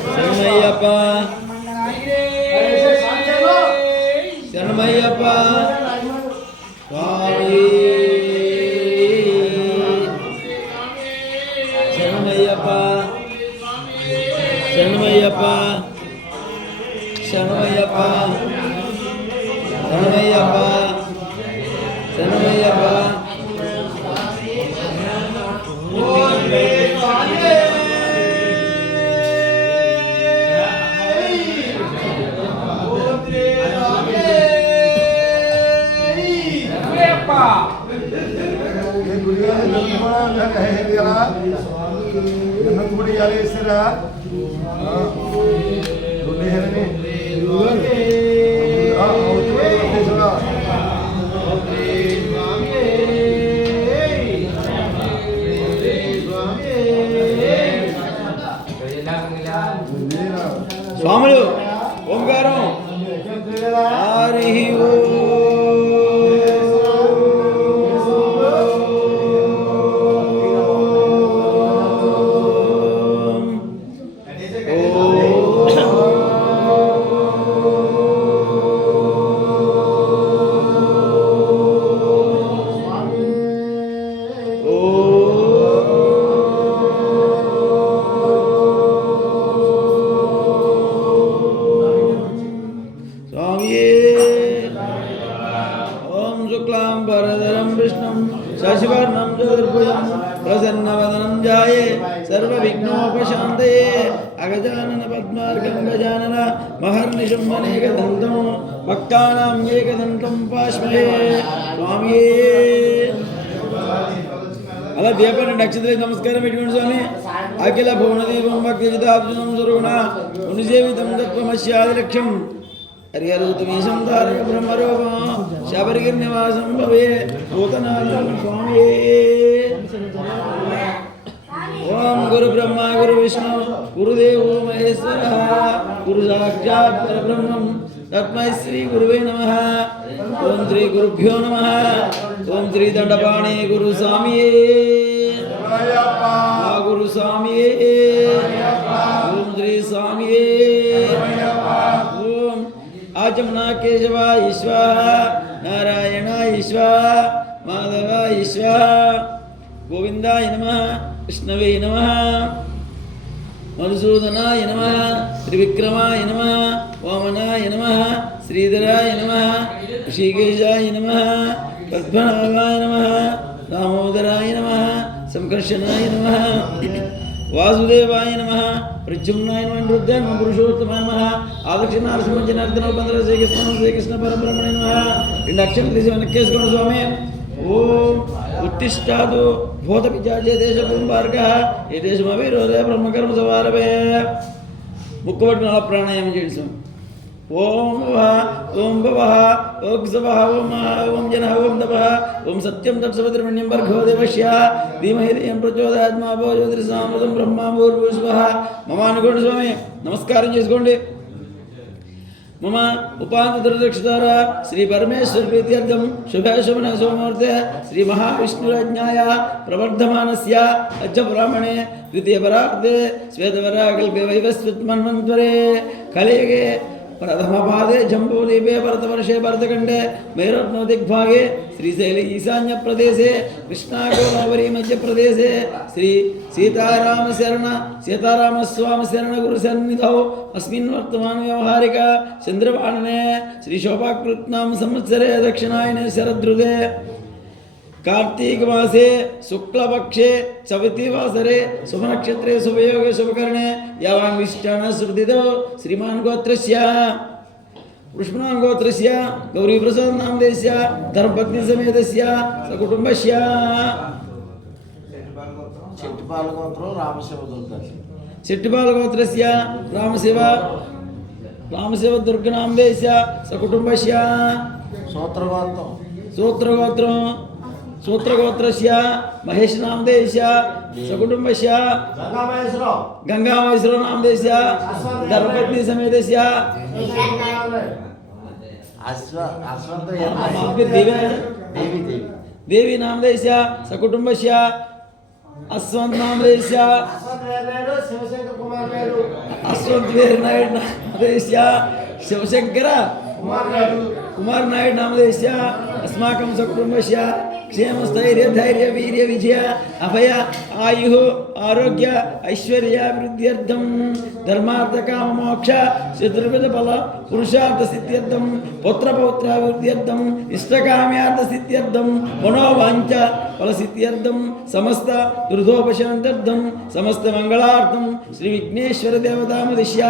శరణమయ్యప్ప శరణమయ్యప్ప స్వామి శరణమయ్యప్ప శరణమయ్యప్ప శరణమయ్యప్ప శరణమయ్యప్ప శరణమయ్యప్ప స్వాములు ఓంకారం హరి శశివర్ణం చతుర్భుజం ప్రసన్నవదనం ధ్యాయే సర్వవిఘ్నోపశాంతయే అగజానన పద్మార్గం గజానన మహర్నిశం అనేకదంతం భక్తానాం ఏకదంతం పాస్మహే స్వామియే. అలా దీపాన్ని నక్షత్ర నమస్కారం పెట్టుకోండి స్వామి. అఖిల భువనదీపం భక్తిజితాబ్జనం సురుగుణ మునిసేవితం తత్వమస్యాదిలక్ష్యం హరిహరూతమీశం తారక బ్రహ్మరూపం శబరిగిరినివాసం భవే భూతనాథం స్వామి. ఓం గురు బ్రహ్మ గురు విష్ణు గురుదేవో మహేశ్వర గురు సాక్షాత్ పరబ్రహ్మం తస్మై శ్రీ గురువే నమః. ఓం శ్రీ గురుభ్యో నమః. ఓం శ్రీ దండపాణి గురు స్వామియే గురు స్వామియే. ఓం శ్రీ స్వామియే. ఓం ఆచమనా కేశవ ఈశ్వర నారాయణ ఈశ్వర మాధవ ఈశ్వర గోవిందాయ నమః విష్ణవే నమః మధుసూదనాయ నమః త్రివిక్రమాయ నమః వామనాయ నమః శ్రీధరాయ నమః ఋషికేశాయ నమః పద్మనాభాయ నమః దామోదరాయ నమః సంకర్షణాయ నమః వాసుదేవాయ నమః ప్రద్యుమ్నాయ నమః రుద్రాయ నమః పురుషోత్తమాయ నమః ఆదక్షిణ నరసింహజనార్దన శ్రీకృష్ణ పరబ్రహ్మణే నమః. రెండు అక్షరం తీసి వెనక్కేసుకోండి స్వామి. ఓం ఉత్తిష్టాదు భూతపిచాచే దేశకుంభార్గ ఏ దేశమవిరోధే బ్రహ్మకర్మ సవారభే. ముక్కు పట్టుకుని అలా ప్రాణాయామం చేయండి స్వామి. ఓం ఓం భవః ఓం సవః ఓం ఓం జనః ఓం తపః ఓం సత్యం తత్సవితుర్వణ్యం భర్గో దేవస్య ధీమహి ధియం ప్రచోదయాత్ మా భో జ్యోతిర్సామృతం బ్రహ్మ భూర్భువః. మమ అనుకోండి స్వామి. నమస్కారం చేసుకోండి. మమ ఉపాంత దుర్దక్షితార శ్రీ పరమేశ్వర ప్రీత్యర్థం శుభశుభన సోమూర్తే శ్రీ మహావిష్ణురాజ్ఞాయ ప్రవర్ధమానస్య అద్య బ్రాహ్మణే ద్వితీయ పరార్ధే శ్వేతవరాకల్పే వైవస్వత్మన్వంతరే కలియుగే ప్రథమ పాదే జంబూదీపే భరతవర్షే భరతఖండే మేరత్నో దిగ్భాగే శ్రీశైల ఈశాన్య ప్రదేశే కృష్ణాగోదావరి మధ్యప్రదేశే శ్రీ సీతారామస్వామి శరణ గురు సన్నిధౌ అస్మిన్ వర్తమాన వ్యవహారిక చంద్రబాణనే శ్రీ శోభాకృత్నామ సంవత్సరే దక్షిణాయనే శరదృదే కార్తీక మాసే శుక్లపక్షే చవితి వాసరే శుభనక్షత్రే శుభయోగే శుభకరణే యావాన్ విష్టాన శృతిదో శ్రీమాన్ గోత్రస్య పుష్పనాన్ గోత్రస్య గౌరీ ప్రసాద్ నామదేస్య ధర్మపత్ని సమేతస్య సకుటుంబస్య. చెట్టిపాల గోత్రం రామశివ దుర్గ. చెట్టిపాల గోత్రస్య రామశివ దుర్గనామదేస్య సకుటుంబస్య. సూత్రగోత్రం సూత్రగోత్రస్య మహేష్ నామదేశ్య సకుటుంబస్య. గంగామహేశ్వర నామదేశ్య ధర్మపత్ని సమేతస్య. అశ్వంత దేవి దేవి దేవి దేవి నామదేశ్య సకుటుంబస్య అశ్వంత్ నామదేశ్య శివశంకర్ కుమార్ పేరు అశ్వంత్ వీర నాయుడు నామదేశ్య శివశంకర కుమార్ నాయుడు నామదేశ్య అస్మాకం సకుటుంబస్య క్షేమస్థైర్య ధైర్య వీర్య విజయ అభయ ఆయు ఆరోగ్య ఐశ్వర్యాభివృద్ధ్యర్థం ధర్మార్థ కామ మోక్ష చతుర్విధ ఫల పురుషార్థ సిద్ధ్యర్థం పుత్రపౌత్రాభివృద్ధ్యర్థం ఇష్టకామ్యార్థ సిద్ధ్యర్థం మనోవాంఛ ఫల సిద్ధ్యర్థం సమస్త దుర్ధోపశాంత్యర్థం సమస్త మంగళార్థం శ్రీ విఘ్నేశ్వర దేవతాముదిశ్య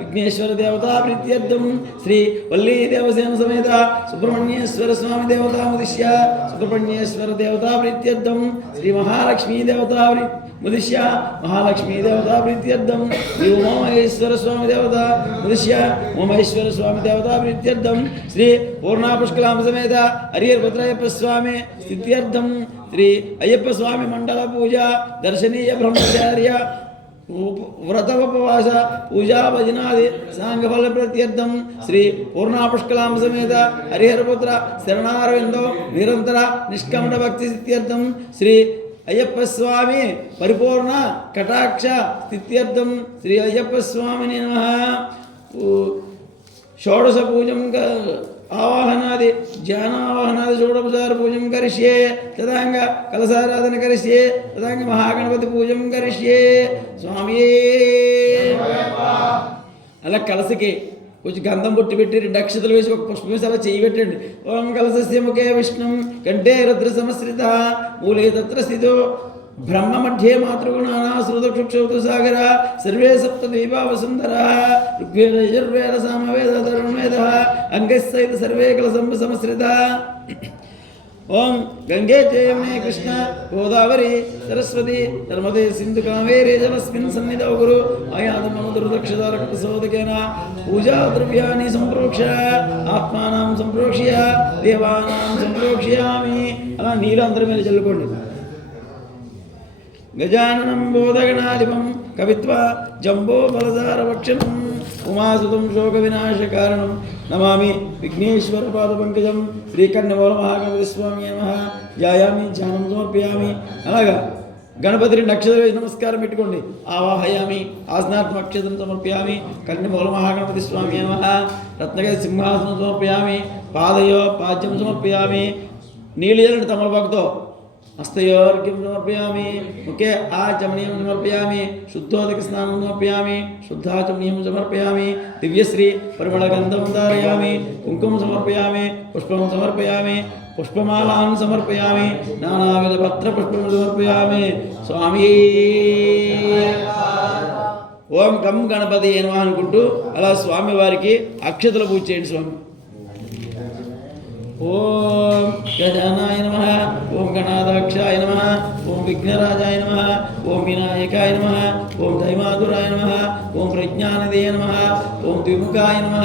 విఘ్నేశ్వర దేవతా ప్రీత్యర్థం శ్రీ వల్లీ దేవసేన సమేత సుబ్రహ్మణ్యేశ్వర స్వామి దేవతాముదిశ్య సుబ్రహ్మణ్యేశ్వర దేవతా ప్రీత్యర్థం శ్రీ మహాలక్ష్మీ దేవతా ముదిశ్య మహాలక్ష్మీ దేవతా ప్రీత్యర్థం శ్రీ ఉమామహేశ్వర స్వామి దేవత ముదిశ్య ఉమామహేశ్వర స్వామి దేవతా ప్రీత్యర్థం శ్రీ పూర్ణా పుష్కలాంబ సమేత హరిహరపుత్రయ్యప్ప స్వామి స్థిత్యర్థం శ్రీ అయ్యప్ప స్వామి మండల పూజ దర్శనీయ బ్రహ్మచార్య వ్రతోపవాస పూజా భజనాది సాంగఫల ప్రత్యర్థం శ్రీ పూర్ణా పుష్కలాంబ సమేత హరిహరపుత్ర శరణారవిందో నిరంతర నిష్కమణ భక్తి సిద్ధ్యర్థం శ్రీ అయ్యప్ప స్వామి పరిపూర్ణ కటాక్ష స్థిత్యర్థం శ్రీ అయ్యప్ప స్వామిని నమః షోడశ పూజం ఆవాహనాది ధ్యానావాహనాది షోడోపచార పూజం కరిష్యే తదాంగ కలసారాధన కరిష్యే తదాంగ మహాగణపతి పూజం కరిష్యే స్వామి అలా కలసకి కొంచెం గంధం పొట్టి పెట్టి 2 అక్షతలు వేసి ఒక పుష్పం అలా చేయి పెట్టండి ఓం కలసస్య ముఖే విష్ణుం కంఠే రుద్ర సమశ్రిత మూలే తత్ర స్థితో బ్రహ్మ మధ్యే మాతృగుణాశ్రుతక్షుక్షౌతు సాగర సర్వే సప్త ద్వీపా వసుంధర ఋగ్వేద యజుర్వేద సామవేద ధర్మవేద అంగస్సైత సర్వే కలసం సమశ్రిత ఓం గంగే జయమే కృష్ణ గోదావరి సరస్వతి నర్మదే సింధు కావేరీ జలస్మిన్ సన్నిధౌ గురు ఆయాతమనుదృదక్షదారకటసోదకేన పూజా ద్రవ్యాన్ని సంప్రోక్ష ఆత్మానం సంప్రోక్ష్య దేవానాం సంప్రోక్ష్యామి అలా నీళ్ళు అందరి మీద చల్లుకోండి గజాననం బోధగణాధిపం కవిత్వా జంబో బలసారవక్షణం ఉమాసుతం శోక వినాశ కారణం నమామి విఘ్నేశ్వర పాదపంకజం శ్రీకర్ణమూల మహాగణపతి స్వామి నమః ధ్యాయామి ధ్యానం సమర్పయామి. అలాగా గణపతి 2 అక్షతలు వేసి నమస్కారం పెట్టుకోండి. ఆవాహయామి ఆసనార్థం అక్షతం సమర్పయామి. కర్ణమూల మహాగణపతి స్వామి నమః రత్నగజ సింహాసనం సమర్పయామి. పాదయో పాద్యం సమర్పయామి. నీళ్ళు చల్లండి తమలపాకుతో. హస్తయోర్ఘ్యం సమర్పయామి. ముఖే ఆచమనీయం సమర్పయామి. శుద్ధోదక స్నానం సమర్పయామి. శుద్ధాచమనీయం సమర్పయామి. దివ్యశ్రీ పరిమళగంధం ధారయామి. కుంకుమ సమర్పయామి. పుష్పం సమర్పయామి. పుష్పమాలాం సమర్పయామి. నానావిధ పత్ర పుష్పం సమర్పయామి. స్వామి ఓం గం గణపతి నమః అనుకుంటూ అలా స్వామివారికి అక్షతలు పూజ చేయండి. స్వామి ఓం గజానాయ నమః. ఓం గణాధ్యక్షాయ నమః. ఓం విఘ్నరాజాయ నమః. ఓం వినాయకాయ నమః. ఓం దైమాతురాయ నమః. ఓం ప్రజ్ఞానదే నమః. ఓం ద్విముఖాయ నమః.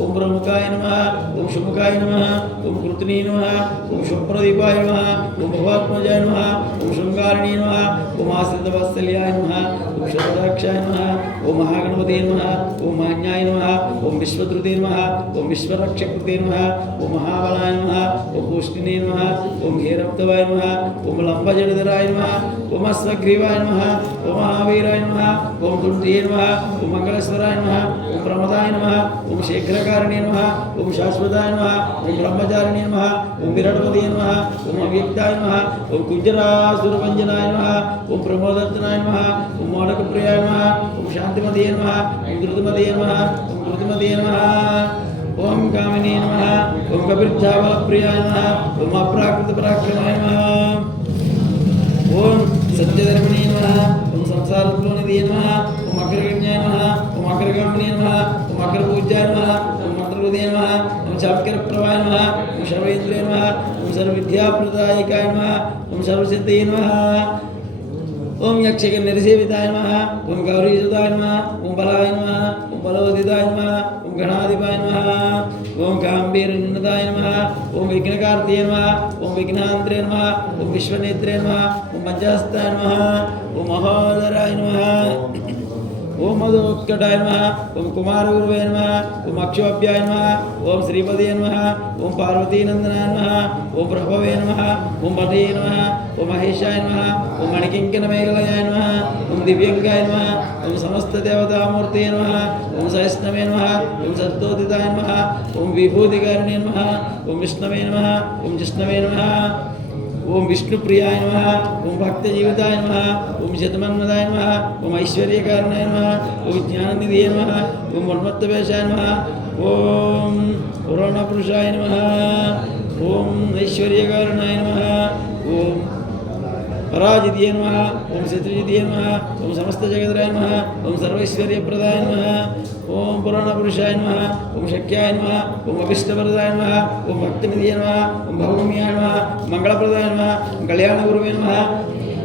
ఓం ప్రముఖాయ నమః. ఓం శుముఖాయ నమః. ఓం కృతినీ నమః. ఓం శుభ్రదీపాయ నమః. ఓం భవాత్మజాయ నమః. ఓం శృంగారిణీ నమః. ఓం ఆశ్రితవత్సల్యాయ నమః. ఓం శరదాక్షాయ నమః. ఓం మహాగణపతే నమః. ఓం మాన్యాయ నమః. ఓం విశ్వధృతే నమః. ఓం విశ్వరక్షకృతే నమః. ఓం మహాబలాయ నమః. ఓం పుష్టినే నమః. ఓం హేరప్తవాయ నమః. ఓం లంబజడధరాయ నమః. ఓం అశ్వగ్రీవాయ నమః. ఓం మహావీరాయ నమః. ఓం దుర్జయ నమః. ఓం మంగళేశ్వరాయ నమః. ఓం ప్రమదాయ నమః. ఓం శీఘ్రకారిణే నమః. ఓం శాశ్వతాయ నమః. ఓం బ్రహ్మచారిణే నమః. ఓం విరటపదే నమః. ఓం అవ్యక్తాయ నమః. ఓం కుజరాసురభంజనాయ నమః. ఓం ప్రమోదర్తనాయ నమః. ఓం మోడకప్రియాయ నమః. ఓం శాంతిమదే నమః. ఓం ధృతిమదే నమః. ఓం ధృతిమదే నమః. ఓం కామినీ నమః. ఓం కపిర్జావప్రియాయ నమః. ఓం అప్రాకృత పరాక్రమాయ నమః. ఓం సత్యధర్మిణే నమః. ఓం సంసారత్వనిధే నమః. ఓం అగ్రగణ్యాయ నమః. ఓం అగ్రగామినే నమః. ఓం అగ్రపూజ్యాయ నమః. ఓం మంత్రహృదయ నమః. ఓం చాపకరప్రవాయ నమః. ఓం సర్వేంద్రియ నమః. ఓం సర్వవిద్యాప్రదాయకాయ నమః. ఓం సర్వసిద్ధయే నమః. ఓం యక్షక నిరసేవితాయ నమః. ఓం గౌరీసుతాయ నమః. ఓం బలాయ నమః. ఓం బలవదితాయ నమః. ఓం గణాధిపాయ నమః. ఓం గాంభీర్యనినదాయ నమః. ఓం విఘ్నకార్తీయ నమః. ఓం విఘ్నాంత్రే నమః. ఓం విశ్వనేత్రే నమః. ఓం పంచహస్తాయ నమః. ఓం మహోదరాయ నమః. ఓం మధోత్కటాయ నమః ఓం కుమారగురువే నమః ఓం అక్షోభ్యాయ నమః ఓం శ్రీపదే నమః ఓం పార్వతీనందనాయ నమః ఓం ప్రభవే నమః ఓం పదే నమః ఓం మహేశాయ నమః ఓం మణికింకణమేఘలయాయ నమః ఓం దివ్యంగాయ నమః ఓం సమస్త దేవతామూర్తయే నమః ఓం సహస్రమే నమః ఓం సత్తోదితాయ నమః ఓం విభూతికారిణే నమః ఓం విష్ణవే నమః ఓం జిష్ణవే నమః ఓం విష్ణుప్రియాయ నమః ఓం భక్తజీవితాయ నమః ఓం శతమన్మదాయ నమః ఓం ఐశ్వర్యకారణాయ నమః ఓం జ్ఞాననిధియే నమః ఓం మన్మత్తవేషాయ నమః ఓం పురాణపురుషాయ నమః ఓం ఐశ్వర్యకారణాయ నమః ఓం పరాజితియే నమః ఓం శత్రుజితియే నమః ఓం సమస్త జగద్రాయ నమః ఓం సర్వైశ్వర్యప్రదాయ నమః ఓం పురాణపురుషాయ నమః ఓం శక్యాయ నమః ఓం అభిష్టవరదాయ నమః ఓం భక్తినిధియే నమః ఓం భౌమ్యాయ నమః మంగళప్రదాయ నమః కళ్యాణగురువే నమః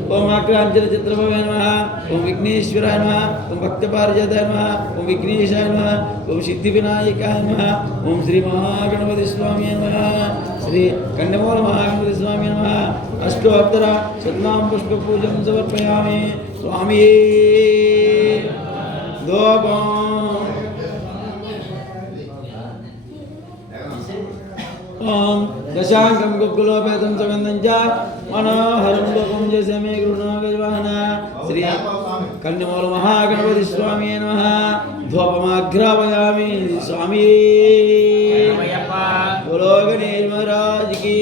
ఓం ఆక్రాంచల చిత్రభవే నమః ఓం విఘ్నేశ్వరాయ నమః ఓం భక్తపారిజాతాయ నమః ఓం విఘ్నేశాయ నమః ఓం సిద్ధివినాయకాయ నమః ఓం శ్రీ మహాగణపతి స్వామి నమః శ్రీ కన్యమూల మహాగణపతి స్వామి నమః అష్టోత్తర శతనామ పుష్ప పూజం సమర్పయామి స్వామి దోపం ఓం దశాంగం గుగ్గులోపేతం సుగంధం చ మనోహరం లోకం చేసే మే గృహణ శ్రీ కన్యమూల మహాగణపతి స్వామి నమః ధూపమాఘ్రాపయామి స్వామి బోలో గణేష్ మహారాజ్ కి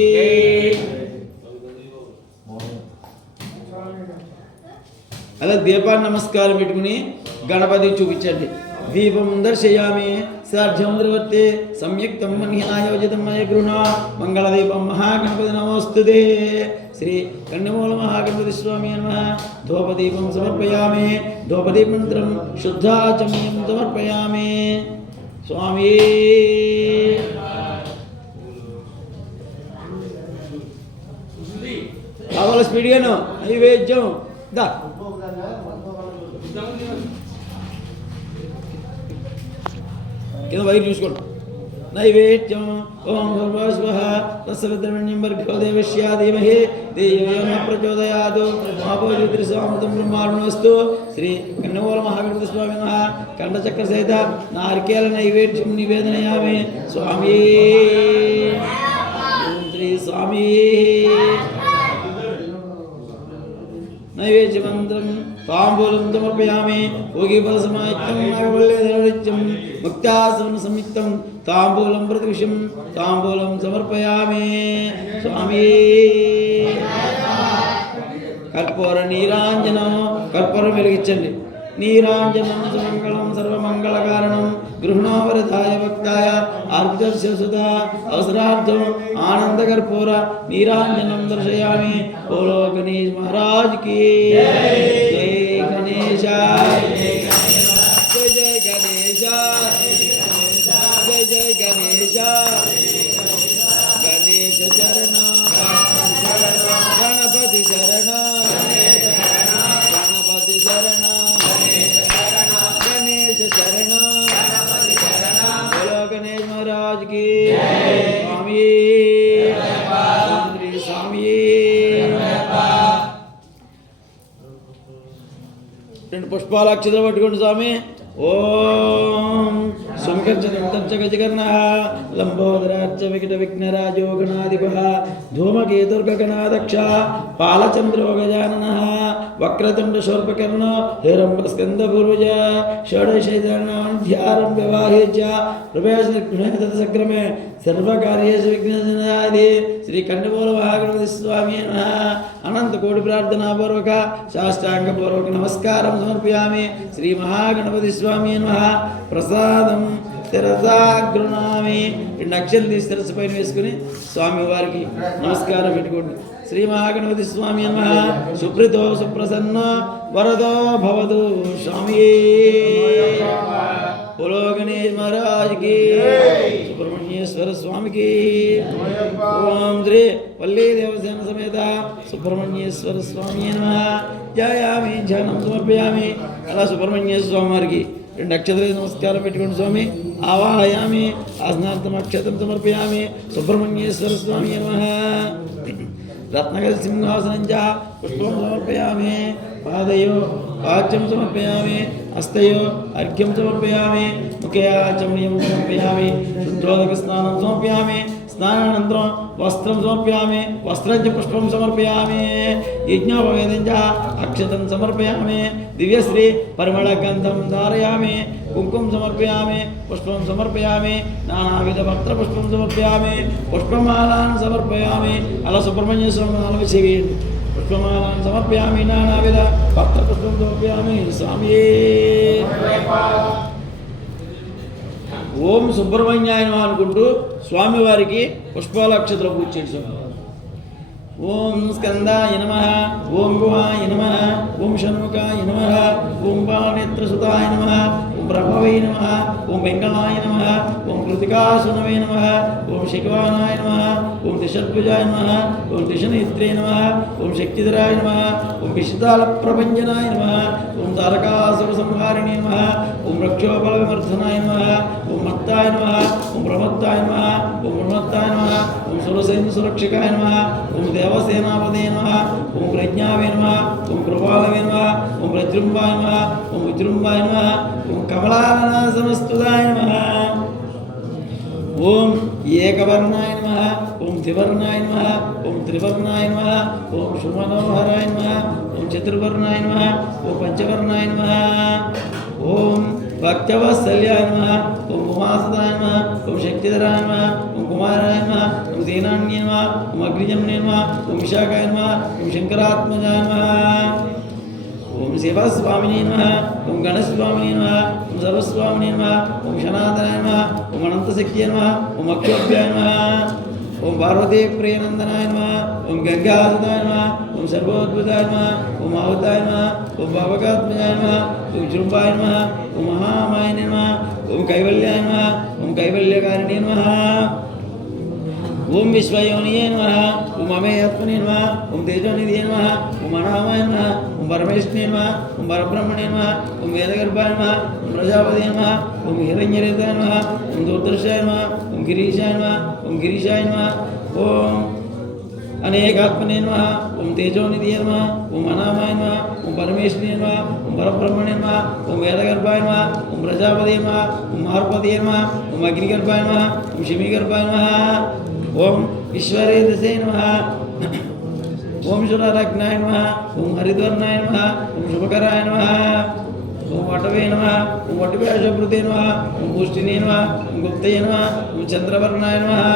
అలా దీపాన్ని నమస్కారం పెట్టుకుని గణపతి చూపించండి దీపం దర్శయామి సాధ్యముద్రవర్తే సంయుక్తం మన్యాయోజితం మయ గృహ మంగళదీపం మహాగణపతి నమోస్తుతే శ్రీ కన్యమూల మహాగణపతి స్వామి నమః ధూపదీపం సమర్పయామి ధూపదీపంతరం శుద్ధాచమయం సమర్పయామి స్వామి కావాల స్పీడ్గాను నైవేద్యం దా కింద వైర్ చూసుకోండి నైవేద్యం ఓం భూర్భువః తస్సవితుర్వరేణ్యం భర్గో దేవస్య ధీమహి ధియో యో ప్రచోదయాత్ మహాభోజోతిర్సామృతం బ్రహ్మార్పణమస్తు శ్రీ కన్యమూల మహాగణపతి స్వామి నమః కంఠచక్ర సహిత నారికేల నైవేద్యం నివేదనయామి స్వామి శ్రీ స్వామి నైవేద్యమంత్రం తాంబూలం సమర్పయామి భోగిఫలసమాయుక్తం నాగవల్లేదైత్యం ముక్తాసన సంయుక్తం తాంబూలం ప్రతివిషం తాంబూలం సమర్పయామి స్వామి కర్పూర నీరాంజనం కర్పూరం వెలిగించండి నీరాంజనం సుమంగళం సర్వమంగళకారణం గృహణోవరదాయ భక్తాయ ఆర్ద్రస్య సుత అవసరార్థం ఆనందకర్పూర నీరాంజనం దర్శయామి బోలో గణేష్ మహారాజ్ కి జై గణేశ జై జై గణేశ జై జై గణేశ గణేశ శరణ గణపతి శరణ గణపతి శరణ గణేశ శరణ బోలో గణేష్ మహారాజ్ కి స్వామి శ్రీ స్వామి రెండు పుష్పాల అక్షతలు పట్టుకోండి స్వామి ఓం శంకర్చ గజకర్ణ లంబోదరార్చ వికట విఘ్నరాజో గణాధిపః ధూమకేతుర్గణాదక్ష పాలచంద్రో గజానన వక్రతుండ శూర్పకర్ణ హిరంబ స్కంద పూర్వజ షోడశైతన్యారం వివాహే చ ప్రవేశక్రమే సర్వకార్యేషు విఘ్నజనాది శ్రీ కన్యమూల మహాగణపతి స్వామి నమః అనంత కోటి ప్రార్థనాపూర్వక సాష్టాంగపూర్వక నమస్కారం సమర్పయామి శ్రీ మహాగణపతి స్వామి నమః ప్రసాదం శిరసా గృణామి రెండు అక్షలు తీసి శిరస్సు పైన వేసుకుని స్వామివారికి నమస్కారం పెట్టుకోండి శ్రీ మహాగణపతి స్వామి నమః సుప్రీతో సుప్రసన్న వరదో భవతు స్వామి బోలో గణేష్ మహారాజ్ కి సుబ్రహ్మణ్యేశ్వర స్వామికి ఓం శ్రీ వల్లీ దేవసేన సమేత సుబ్రహ్మణ్యేశ్వర స్వామి నమః జయామి ధ్యానం సమర్పయామి అలా సుబ్రహ్మణ్యేశ్వర స్వామి వారికి రెండు అక్షతలు నమస్కారం పెట్టుకోండి స్వామి ఆవాహయామి ఆసనార్థం అక్షతం సమర్పయామి సుబ్రహ్మణ్యేశ్వర స్వామి నమః రత్నగల సింహాసనం చ పుష్పం సమర్పయామి పాదయో వాచ్యం సమర్పయామి హస్తయో అర్ఘ్యం సమర్పయామి ముఖే ఆచమనీయం సమర్పయామి శుద్ధోదక స్నానం సమర్పయామి స్నానానంతరం వస్త్రం సమర్పయామి వస్త్రంచ పుష్పం సమర్పయామి యజ్ఞోపవేదంచ అక్షతం సమర్పయామి దివ్యశ్రీ పరిమళగంధం ధారయామి కుంకుమ సమర్పయామి పుష్పం సమర్పయామి నానావిధ పత్రపుష్పం సమర్పయామి పుష్పమాలాన్ని సమర్పయామి అలా సుబ్రహ్మణ్య స్వామి నాలుగు చేయండి పుష్పమాలాన్ని సమర్పయామి నానావిధ పత్రపుష్పం సమర్పయామి స్వామి ఓం సుబ్రహ్మణ్యాయ నమః అనుకుంటూ స్వామివారికి పుష్పాలక్షతలు పూజ చేయండి. ఓం స్కందాయ నమః ఓం గుహాయ నమః ఓం షణ్ముఖాయ నమః ఓం బాలనేత్రసుతాయ నమః ఓం బ్రహ్మవే నమః ఓం వెంకటాయ నమః ఓం కృతికాసునవే నమః ఓం శిఖవానాయ నమః ఓం దిశద్భుజాయ నమః ఓం దిశనేత్రే నమః ఓం శక్తిధరాయ నమః ఓం విశితాల ప్రభంజనాయ నమః ఓం తారకాసుర సంహారిణే నమః ఓం రక్షోబల విమర్శనాయ నమః ఓం మత్తాయ నమః ఓం ప్రమత్తాయ నమః ఓం ఉన్మత్తాయ నమః ఓం సురసైన్య సురక్షకాయ నమః ఓం దేవసేనాపదే నమః ఓం ప్రజ్ఞావే నమః ఓం కృపాలవే నమః ఓం ప్రజృంభాయ నమః ఓం విజృంభాయ నమః ఓం కమలాననాసమస్తుదాయ నమః ఓం ఏకవర్ణాయ నమః ఓం ద్వివర్ణాయ నమః ఓం త్రివర్ణాయ నమః ఓం సుమనోహరాయ నమః ఓం చతుర్వర్ణాయ నమః ఓం పంచవర్ణాయ నమః ఓం భక్తవత్సల్యాయ నమః ఓం ఉమాసుదాయ నమః ఓం శక్తిధరాయ నమః ఓం కుమారాయ నమః ఓం దీనాన్య నమః ఓం అగ్నిజమ్నే నమః ఓం విశాఖాయ నమః ఓం శంకరాత్మజాయ నమః ఓం శివస్వామినే నమః ఓం గణస్వామినే నమః ఓం సర్వస్వామినే నమః ఓం శనాదనాయ నమః ఓం అనంతశక్తియే నమః ఓం అక్షోభ్యాయ నమః ఓం పార్వతీ ప్రియనందనాయ నమః ఓం గంగాసుదాయ నమః ఓం సర్వోద్భుతాయ నమః ఓం ఆవుతాయ నమః ఓం భావకాత్మజాయ నమః ఓం జృంభాయ నమః ఓం మహామాయనే నమః ఓం కైవల్యాయ నమః ఓం కైవల్యకారిణే నమః ఓం విశ్వయోనియే నమః ఓం అమేయత్మనే నమః ఓం తేజోనిధియే నమః ఓం అనామాయ నమః ఓం పరమేశ్వరే నమః ఓం పరబ్రహ్మణే నమః ఓం వేదగర్భాయ నమః ఓం ప్రజాపతే నమః ఓం హిరణ్యరేతాయ నమః ఓం దుర్దర్శాయ నమః ఓం గిరీశాయ నమః ఓం గిరీశాయ నమః ఓం అనేకాత్మనే నమః ఓం తేజోనిధియే నమః ఓం అనామాయ నమః ఓం పరమేశ్వరే నమః ఓం పరబ్రహ్మణే నమః ఓం వేదగర్భాయ నమః ఓం ప్రజాపతే నమః ఓం మహార్పతే నమః ఓం అగ్నిగర్భాయ నమః ఓం శమీగర్భాయ నమః ఓం ఈశ్వరే దశే నమః ఓం శురరగ్నాయ నమః ఓం హరిద్వర్ణాయ నమః ఓం శుభకరాయ నమః ఓం వటవే నమః ఓం వటవేషభృతే నమః ఓం పుష్టినే నమః ఓం గుప్తయే నమః ఓం చంద్రవర్ణాయ నమః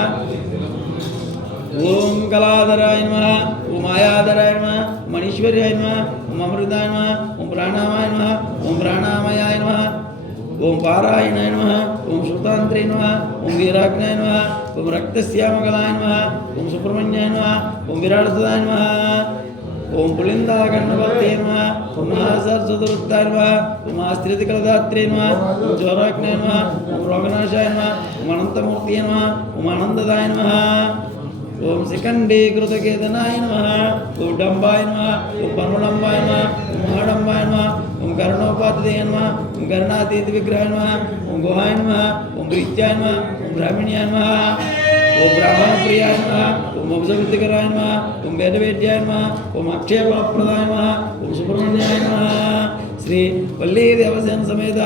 ఓం కళాధరాయ నమః ఓం మాయాధరాయ నమః ఓం మనీశ్వర్యాయ నమః ఓం అమృతాయ నమః ఓం ప్రాణామాయ నమః ఓం ప్రాణామయాయ నమః ఓం పారాయణాయ నమః ఓం శృతాంత్రే నమః ఓం వీరాగ్నాయ నమః ఓం రక్తశ్యామకలాయ నమః ఓం సుబ్రహ్మణ్యాయ నమః ఓం విరాటసుదాయ నమః ఓం పులిందాగణపతే నమః ఓం మహాసరస్వతరుత్తాయ నమః ఓం ఆస్త్రితికలదాత్రే నమః ఓం జ్వరాగ్నాయ నమః ఓం రోగనాశాయ నమః ఓం అనంతమూర్తియే నమః ఓం ఆనందదాయ నమః ఓం శిఖండీకృతకేతనాయ నమః ఓం డంబాయ నమః ఓం పర్వడంబాయ నమః ఓం మహాడంబాయ నమః ఓం కర్ణోపాధ్యాయ నమః ఓం కర్ణాతీత విగ్రహాయ నమః ఓం గుహాయ నమః ఓం ప్రీత్యాయ నమః ఓం బ్రాహ్మణ్యాయ నమః ఓం బ్రాహ్మణప్రియాయ నమః ఓం వంశవృద్ధికరాయ నమః ఓం వేదవేద్యాయ నమః ఓం అక్షయఫలప్రదాయ నమః ఓం సుబ్రహ్మణ్యాయ నమః శ్రీ వల్లీ దేవసేన సమేత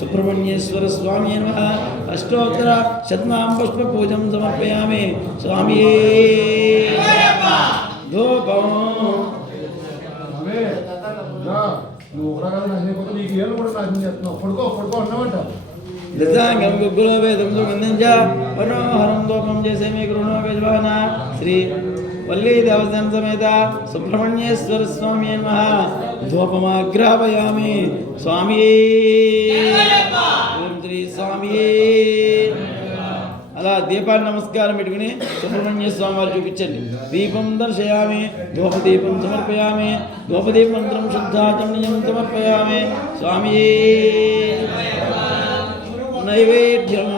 సుబ్రహ్మణ్యేశ్వర స్వామి నమః అష్టోత్తర శతనామ పుష్ప పూజం సమర్పయామి స్వామి ధూపం నిజాంగం గుగ్గులో వేదం సుగంధం చ మనోహరం ధూపం చేసే మీ గృహ యజమాన శ్రీ వల్లీ దేవసేన సమేత సుబ్రహ్మణ్యేశ్వర స్వామి నమః ధూపమాగ్రాపయామి స్వామి ఓం శ్రీ స్వామి. అలా దీపాన్ని నమస్కారం పెట్టుకుని సుబ్రహ్మణ్య స్వామి వారు చూపించండి. దీపం దర్శయామి ధూపదీపం సమర్పయామి ధూపదీపమంత్రం శుద్ధాచమనీయం సమర్పయామి స్వామి. నైవేద్యం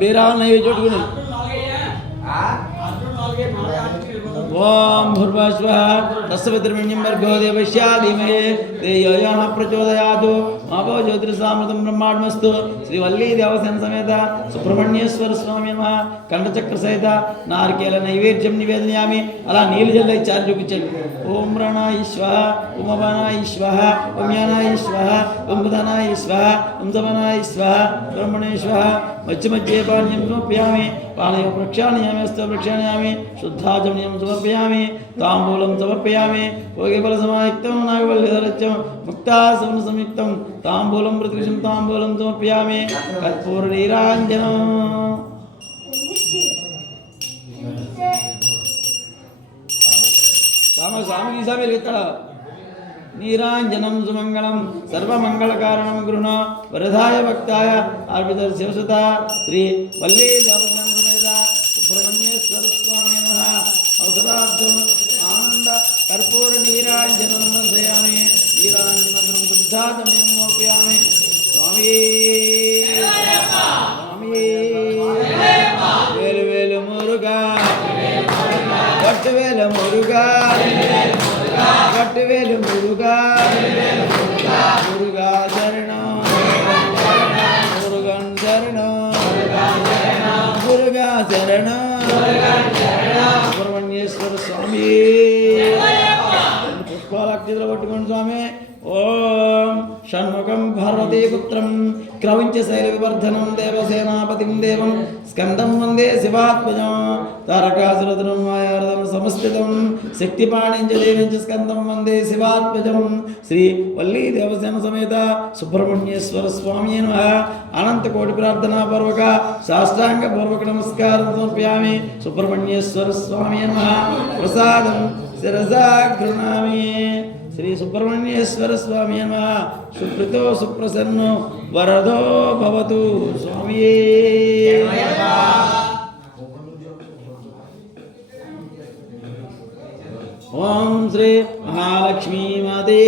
బీరాలు నైవేద్యం పెట్టుకుని ఓం భూర్భువస్వః తస్సవితుర్వరేణ్యం భర్గో దేవస్య ధీమహి ధియో యః ప్రచోదయాత్ మాభో జ్యోతిర్సామృతం బ్రహ్మాండమస్తు శ్రీ వల్లీ దేవసేన సమేత సుబ్రహ్మణ్యేశ్వర స్వామి నమః కంఠచక్ర సహిత నారికేల నైవేద్యం నివేదయామి. అలా నీళ్ళు జల్ల ఇచ్చారు చూపించండి. ఓం రణాయ స్వః ఓం అపానాయ స్వః ఓం యానాయ స్వః ఓం బుధానాయ స్వః ఓం సమనాయ స్వః బ్రహ్మణే స్వః. మధ్య మధ్యే పానీయం సమర్పయామి. పానీయం ప్రక్షాళయామి హస్త ప్రక్షాళయామి. శుద్ధాచమనీయం సమర్పయామి. తాంబూలం సమర్పయామి. భోగిఫల సమాయుక్తం నాగవల్లిధరత్యం ముక్తాసవన సంయుక్తం తాంబూలం ప్రతివిషం తాంబూలం సమర్పయామి. కర్పూర నీరాంజనం. స్వామికి స్వామి ఇక్కడ నీరాంజనం సుమంగళం సర్వమంగళకారణం గృహ వరదాయ భక్తాయ అర్పిత శివసుత శ్రీ వల్లీ దేవసేన సమేత సుబ్రహ్మణ్యేశ్వర స్వామి నమః. ఔషధార్థం ఆనంద కర్పూర నీరాంజనం వర్ధయామి. నీరాంజనం శుద్ధాతమయం మోపయామి. స్వామి స్వామి వేలు వేలు మురుగా వట్టువేల మురుగా వట్టువేలు మురుగా మురుగా శరణం మురుగన్ శరణం మురుగా శరణం సుబ్రహ్మణ్యేశ్వర స్వామి. పుష్పాలక్షితలు పట్టుకోండి స్వామి. ఓం షణ్ముఖం పార్వతీపుత్రం క్రౌంచ శైల వివర్ధనం దేవసేనాపతిం దేవం స్కందం వందే శివాత్మజం తారకాసురధనం మాయారథం సమస్థితం శక్తిపాణించ దేవించ స్కందం వందే శివాత్మజం. శ్రీ వల్లీ దేవసేన సమేత సుబ్రహ్మణ్యేశ్వర స్వామి నమః. అనంతకోటి ప్రార్థనా పూర్వక సాష్టాంగ పూర్వక నమస్కారం సమర్పయామి. సుబ్రహ్మణ్యేశ్వర స్వామి నమః. ప్రసాదం శిరసా గృహామి. శ్రీ సుబ్రహ్మణ్యేశ్వర స్వామి నమః. సుప్రీతో సుప్రసన్నో వరదో భవతు స్వామి. ఓం శ్రీ మహాలక్ష్మీ మాతే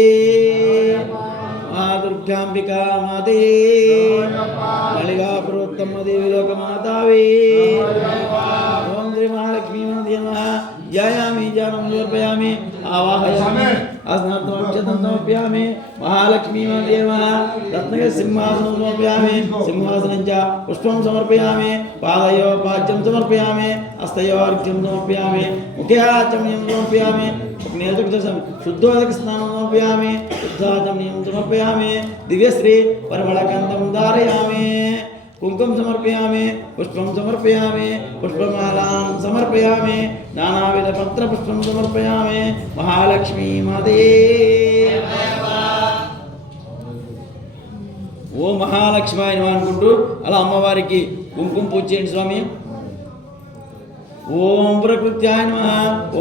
మహాదుర్గాంబికా మాతే కాళికాపురోత్తమ దేవి లోకమాతావే. ఓం శ్రీ మహాలక్ష్మీ మాతే నమః. ధ్యాయామి ధ్యానం సమర్పయామి. ఆవాహయామి అస్నార్థమక్షతం సమర్పయామి. మహాలక్ష్మీ మాతే నమః. రత్నక సింహాసనం సమర్పయామి. సింహాసనం చ పుష్పం సమర్పయామి. పాదయో పాద్యం సమర్పయామి. హస్తయో అర్ఘ్యం సమర్పయామి. ముఖే ఆచమనీయం సమర్పయామి. శుద్ధోదక స్నానం సమర్పయామి. శుద్ధాచమనీయం సమర్పయామి. దివ్యశ్రీ పరిమళగంధం ధారయామి. కుంకుమ సమర్పయామి. పుష్పం సమర్పయామి. పుష్పమాలాం సమర్పయామి. నానావిధ పత్ర పుష్పం సమర్పయామి. మహాలక్ష్మీ మాతే. ఓ మహాలక్ష్మాయ నమః అనుకుంటూ అలా అమ్మవారికి కుంకుమ పూజ చేయండి స్వామి. ఓం ప్రకృత్యాయ నమః.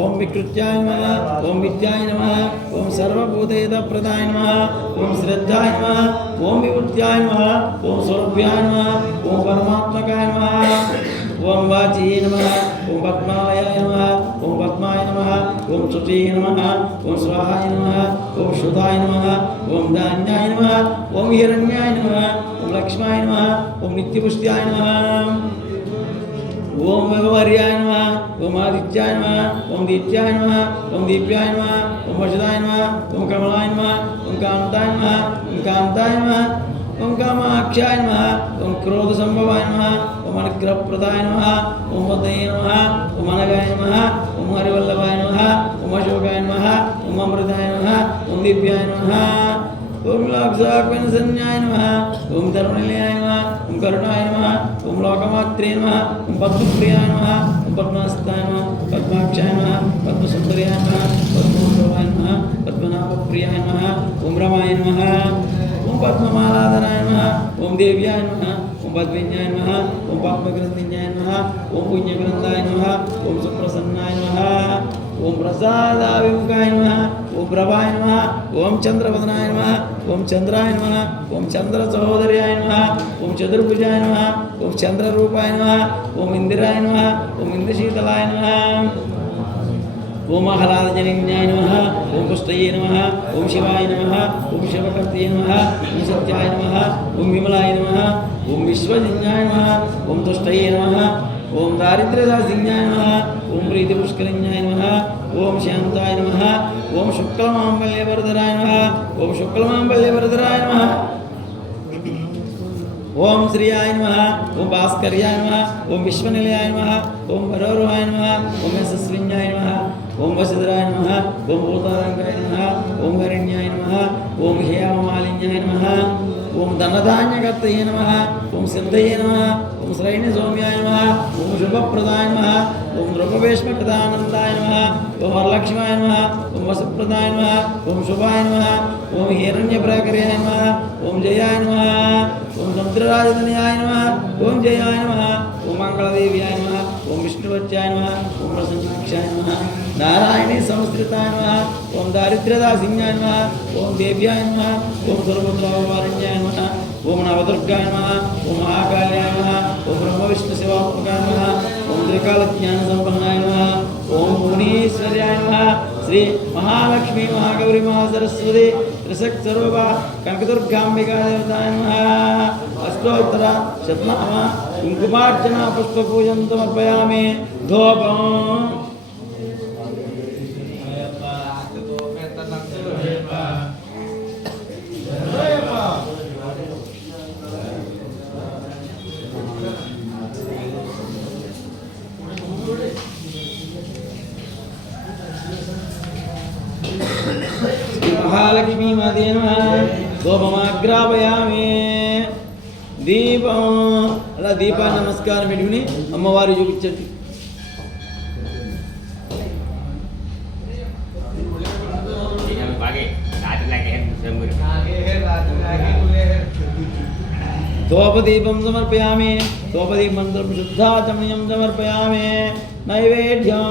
ఓం వికృత్యాయ నమః. ఓం విద్యాయ నమః. ఓం సర్వభూతేత ప్రదాయ నమః. ఓం శ్రద్ధాయ నమః. ఓం వివృత్యాయ నమః. ఓం స్వరూప్యాయ నమః. ఓం పరమాత్మకాయ నమః. ఓం వాచీ నమః. ఓం పద్మాలయాయ నమః. ఓం పద్మాయ నమః. ఓం శుచీ నమః. ఓం స్వాహాయ నమః. ఓం శుద్ధాయ నమః. ఓం ధాన్యాయ నమః. ఓం హిరణ్యాయ నమః. ఓం లక్ష్మాయ నమః. ఓం నిత్యపుష్ట్యాయ నమః. ఓం విభవర్యాయ నమః. ఓం ఆదిత్యాయ నమః. ఓం దీత్యాయ నమః. ఓం దీప్యాయ నమః. ఓం వషదాయ నమః. ఓం కమలాయ నమః. ఓం కాంతాయ నమః. ఓం కాంతాయ నమః. ఓం కామాక్షాయ నమః. ఓం క్రోధ సంభవాయ నమః. ఓం అనుగ్రహప్రదాయ నమః. ఓం వదయ నమః. ఓం అనగాయ నమః. ఓం హరివల్లభాయ నమః. ఓం అశోకాయ నమః. ఓం అమృతాయ నమః. ఓం దివ్యాయ నమః. ఓం లాక్షాగ్నిసన్యాయ నమః. ఓం ధర్మనిలయాయ నమః. ఓం కరుణాయ నమః. ఓం లోకమాత్రే నమః. ఓం పద్మప్రియాయ నమః. ఓం పద్మాస్తాయ నమః. పద్మాక్షాయ నమః. పద్మసుందర్యాయ నమః. పద్మోద్భవాయ నమః. పద్మనాభప్రియాయ నమః. ఓం రమాయ నమః. ఓం పద్మమాలాధరాయ నమః. ఓం దేవ్యాయ నమః. ఓం పద్మిన్యాయ నమః. ఓం పద్మగ్రంథిన్యాయ నమః. ఓం పుణ్యగ్రంథాయ నమః. ఓం సుప్రసన్నాయ నమః. ఓం ప్రసాదాభిముఖాయ నమః. ఓం ప్రభాయ నమః. ఓం చంద్రవదనాయ నమః. ఓం చంద్రాయ నమః. ఓం చంద్ర సహోదర్యాయ నమః. ఓం చతుర్భుజాయ నమః. ఓం చంద్రరూపాయ నమః. ఓం ఇందిరాయ నమః. ఓం ఇంద్రశీతలాయ నమః. ఓం ఆహ్లాదజనన్యాయ నమః. ఓం పుష్టయే నమః. ఓం శివాయ నమః. ఓం శివకర్తయే నమః. ఓం సత్యాయ నమః. ఓం విమలాయ నమః. ఓం విశ్వజన్యాయ నమః. ఓం తుష్టయే నమః. ఓం దారిద్ర్యదాసిన్యాయ నమః ఓం ప్రీతిపుష్కరిణ్యాయ నమః ఓం శాంతాయ నమః ఓం శుక్లమాంబల్యవరదరాయ నమః ఓం శుక్లమాంబల్యవరదరాయ నమః ఓం శ్రీయాయ నమః ఓం భాస్కర్యాయ నమః ఓం విశ్వనిలయాయ నమః ఓం వరోరుహాయ నమః ఓం యశస్విన్యాయ నమః ఓం వసుధరాయ నమః ఓం భూతారంగాయ నమః ఓం వరిణ్యాయ నమః ఓం హేమమాలిన్యాయ నమః ఓం ధనధాన్యకర్తయే నమః ఓం సిద్ధయే నమః ఓం శ్రైణి సౌమ్యాయ నమః ఓం శుభప్రదాయ నమః ఓం రూపవేష్మకృతానందాయ నమః ఓం వరలక్ష్మాయ నమః ఓం వసుప్రదాయ నమః ఓం శుభాయ నమః ఓం హిరణ్యప్రాకర్యాయ నమః ఓం జయాయ నమః ఓం సముద్రరాజధన్యాయ నమః ఓం జయాయ నమః ఓం మంగళదేవ్యాయ నమః ఓం విష్ణువత్యాయ నమః ఓం ప్రసంచక్షాయ నమః నారాయణీ సంస్కృతాయ నమః ఓం దారిద్ర్యదాసిన్యాయ నమః ఓం దేవ్యాయ నమః ఓం సర్వపుత్రవారిణ్యాయ నమః ఓం నవదుర్గాయ నమః ఓం మహాకాళ్యాయ నమః ఓం బ్రహ్మ విష్ణు శివాత్మకాయ నమః ఓం త్రికాలజ్ఞాన సంపన్నాయ నమః ఓం భువనేశ్వర్యాయ నమః శ్రీ మహాలక్ష్మీ మహాగౌరీ మహాసరస్వతి త్రిశక్తి స్వరూప కనకదుర్గాంబికా దేవతాయ నమః అష్టోత్తర శతనామ కుంకుమార్చన పుష్పపూజం సమర్పయామి ధూపం మహాలక్ష్మీ మాతే నమః ధూపమాగ్రాపయామి దీపం అలా దీపాన్ని నమస్కారం పెట్టుకుని అమ్మవారి చూపించండి ధూపదీపం సమర్పయామి ధూపదీపమంత్రం శుద్ధాచమనీయం సమర్పయామి నైవేద్యం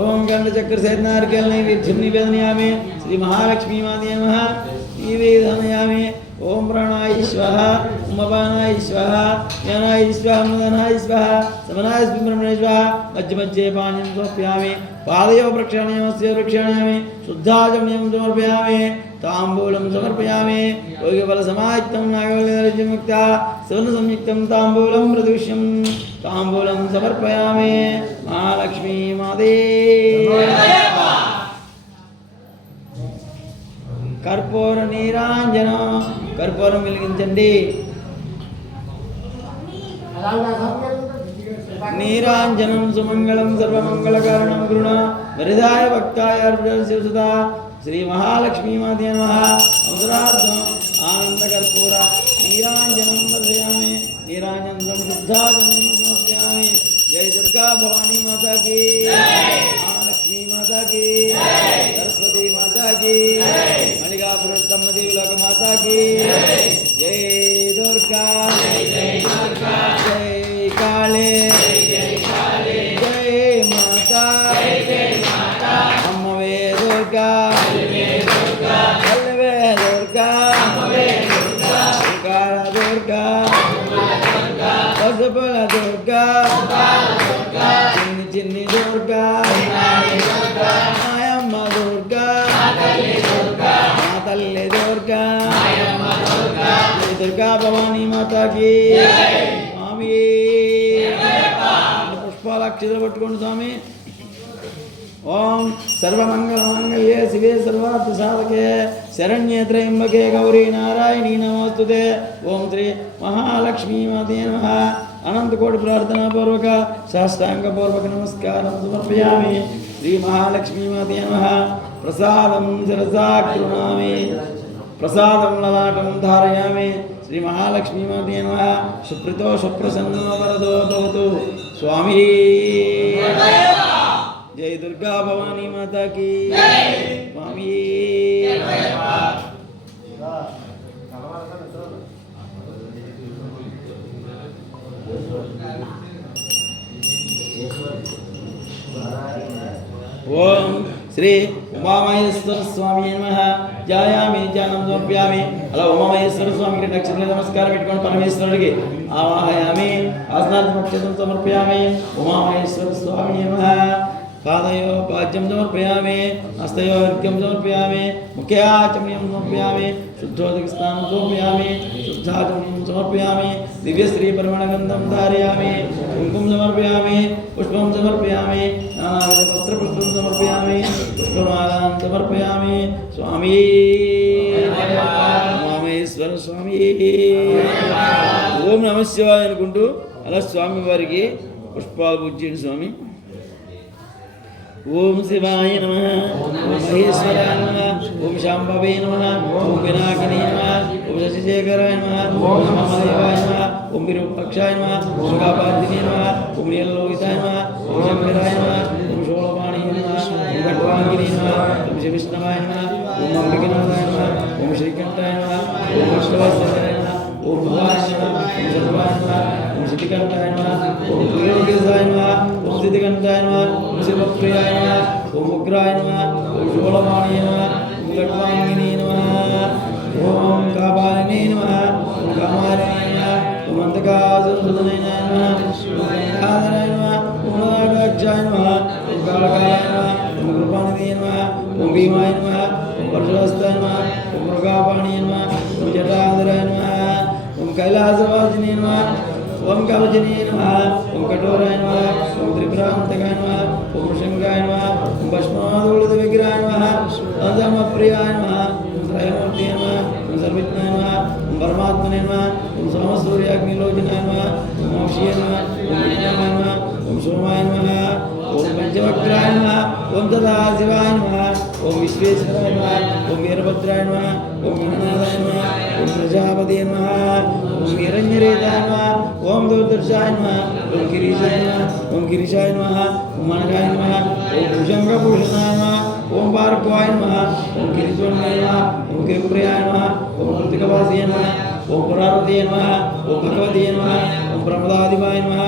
ఓం గండచక్ర సైతనార్కేల నైవేద్యం నివేదయామి శ్రీ మహాలక్ష్మీ మాతే నమః నివేదయామి ఓం ప్రాణాయ స్వాహ ఓం అపానాయ స్వాహ జ్ఞానాయ స్వాహ మదనాయ స్వాహ సమనాయ బ్రహ్మణాయ స్వాహ మధ్య మధ్యే పాణ్యం సమర్పయామి పాదయో ప్రక్షాళయామస్య ప్రక్షాళయామి శుద్ధాచమనీయం సమర్పయామి తాంబూలం సమర్పయామి యోగిఫలసమాయుక్తం నాగవల్లిముక్త సువర్ణ సంయుక్తం తాంబూలం ప్రదృశ్యం తాంబూలం సమర్పయామి మహాలక్ష్మీ మాతే కర్పూర నీరాంజనం కర్పూరం వెలిగించండి నీరాంజనం సుమంగళం సర్వమంగళకారణం గురుణ వరిదాయ భక్తాయ శివసుతా శ్రీ మహాలక్ష్మీ మాతే నమః అవసరార్థం ఆనంద కర్పూర నీరాంజనం దర్శయామి నీరాంజనం శుద్ధాజనం సమర్పయామి జై దుర్గా భవానీ మాతా కీ మహాలక్ష్మీ మాతా కీ సరస్వతి మాతా కీ మణికాపురత్తమ్మ దేవి లోక మాతా కీ జై దుర్గా జై కాళీ జై మాతా అమ్మవే దుర్గా వల్లవే దుర్గా ఓంకార దుర్గా పసుపుల దుర్గా చిన్ని చిన్ని దుర్గా మాయమ్మ దుర్గా మా తల్లి దుర్గా దుర్గా భవానీ మాతాకి స్వామి పుష్పాలక్షితలు పట్టుకోండి స్వామి ఓం సర్వమంగళమాంగళ్యే శివే సర్వార్థ సాధకే శరణ్యే త్రయంబకే గౌరీ నారాయణీ నమోస్తుతే ఓం శ్రీ మహాలక్ష్మీ మాతే నమః అనంతకోటి ప్రార్థనాపూర్వక సాష్టాంగపూర్వక నమస్కారం సమర్పయామి శ్రీ మహాలక్ష్మీ మాతే నమః ప్రసాదం శిరసా కృణామి ప్రసాదం లలాటం ధారయామి శ్రీ మహాలక్ష్మీ మాతే నమః సుప్రీతో సుప్రసన్నో వరదో భవతు స్వామి జై దుర్గా భవానీ మాతా కీ స్వామి ఓం శ్రీ ఉమామహేశ్వర స్వామి నమః ధ్యాయామి ధ్యానం సమర్పయామి అలా ఉమామహేశ్వర స్వామికి నక్షత్ర నమస్కారం పెట్టుకొని పరమేశ్వరుడికి ఆవాహయామి ఆసనార్థం నక్షత్రం సమర్పయామి ఉమామహేశ్వర స్వామి నమః पादयो पाद्यं समर्पयामि हस्तयो अर्घ्यं समर्पयामि मुख्याचमनीयं समर्पयामि शुद्धोदकस्नानं समर्पयामि शुद्धाचमनीयं समर्पयामि दिव्यश्रीपरिमलगन्धं धारयामि कुङ्कुमं समर्पयामि पुष्पं समर्पयामि नानाविधपत्रपुष्पं समर्पयामि पुष्पमालां समर्पयामि स्वामी రామేశ్వర స్వామి ఓం నమ శివాయ అనుకుంటూ అలా స్వామి వారికి పుష్పాలు పూజ్యండి స్వామి. ఓం శివాయ నమ ఓం మహేశ్వరాయ నమ ఓం శాంభవే నమ ఓం వినాయకనే నమ ఓం శశిశేఖరాయ నమ ఓం నమదేవాయ నమ ఓం విరూపాక్షాయ నమ ఓం కాపార్తినే నమ ఓం నీలలోహితాయ నమ ఓం శంకరాయ నమ ఓం శోళపాణి నమ ఓం ఖడ్వాంగినే నమ ఓం శ్రీవిష్ణవాయ నమ ఓం అంబికనాథాయ నమ ఓం శ్రీకంఠాయ నమ ఓం విష్ణువాసాయ నమ ఓం భవాయ నమ ఓం సర్వాయ నమ ఓం సిద్ధికంఠాయ నమ ఓం త్రిలోకేశాయ నమ ఓం సిద్ధికంఠాయ నమ ఓం శివప్రియాయ నమ ఓం ఉగ్రాయ నమ ఓం శూలపాణి నమ ఓం ఖడ్వాంగినే నమ ఓం కాపాలినే నమ ఓం కామాలినే నమ ఓం అంతకాసురసుదనే నమ ఓం గంగాధరాయ నమ ఓం నాగాక్షాయ నమ ఓం కాళకాయ నమ ఓం కృపానిధే నమ ఓం భీమాయ నమ ఓం పరశుహస్తాయ నమ ఓం మృగాపాణి నమ ఓం జటాధరాయ నమ ఓం కైలాసవాసినే నమ ఓం కవచనే నమ ఓం కఠోరాయ నమ ఓం త్రిపురాంతకాయ నమ ఓం శంగాయ నమ ఓం భస్మాదోళిత విగ్రహాయ నమ ఓం ధర్మప్రియాయ నమ ఓం త్రయమూర్తి నమ ఓం సర్వజ్ఞాయ నమ ఓం పరమాత్మనే నమ ఓం సోమసూర్యాగ్నిలోచనాయ నమ ఓం మోక్షియ నమ ఓం విజ్ఞాయ నమ ఓం సోమాయ నమ ఓం పంచవక్రాయ నమ ఓం సదాశివాయ నమ ఓం విశ్వేశ్వరాయ నమ ఓం వీరభద్రాయ నమ ఓం గణనాథాయ నమ ఓం ప్రజాపతే నమ ఓం వీరంజరేతాయ నమ ఓం దూర్దర్శాయ నమ ఓం గిరీశాయ నమ ఓం గిరీశాయ నమ ఓం మనకాయ నమ ఓం భుజంగభూషణాయ నమ ఓం భార్గవాయ నమ ఓం గిరిజోన్యాయ నమ ఓం గిరిప్రియాయ నమ ఓం కృతికవాసియ నమ ఓం పురారతయ నమ ఓం భగవతయ నమ ఓం ప్రమదాదివాయ నమ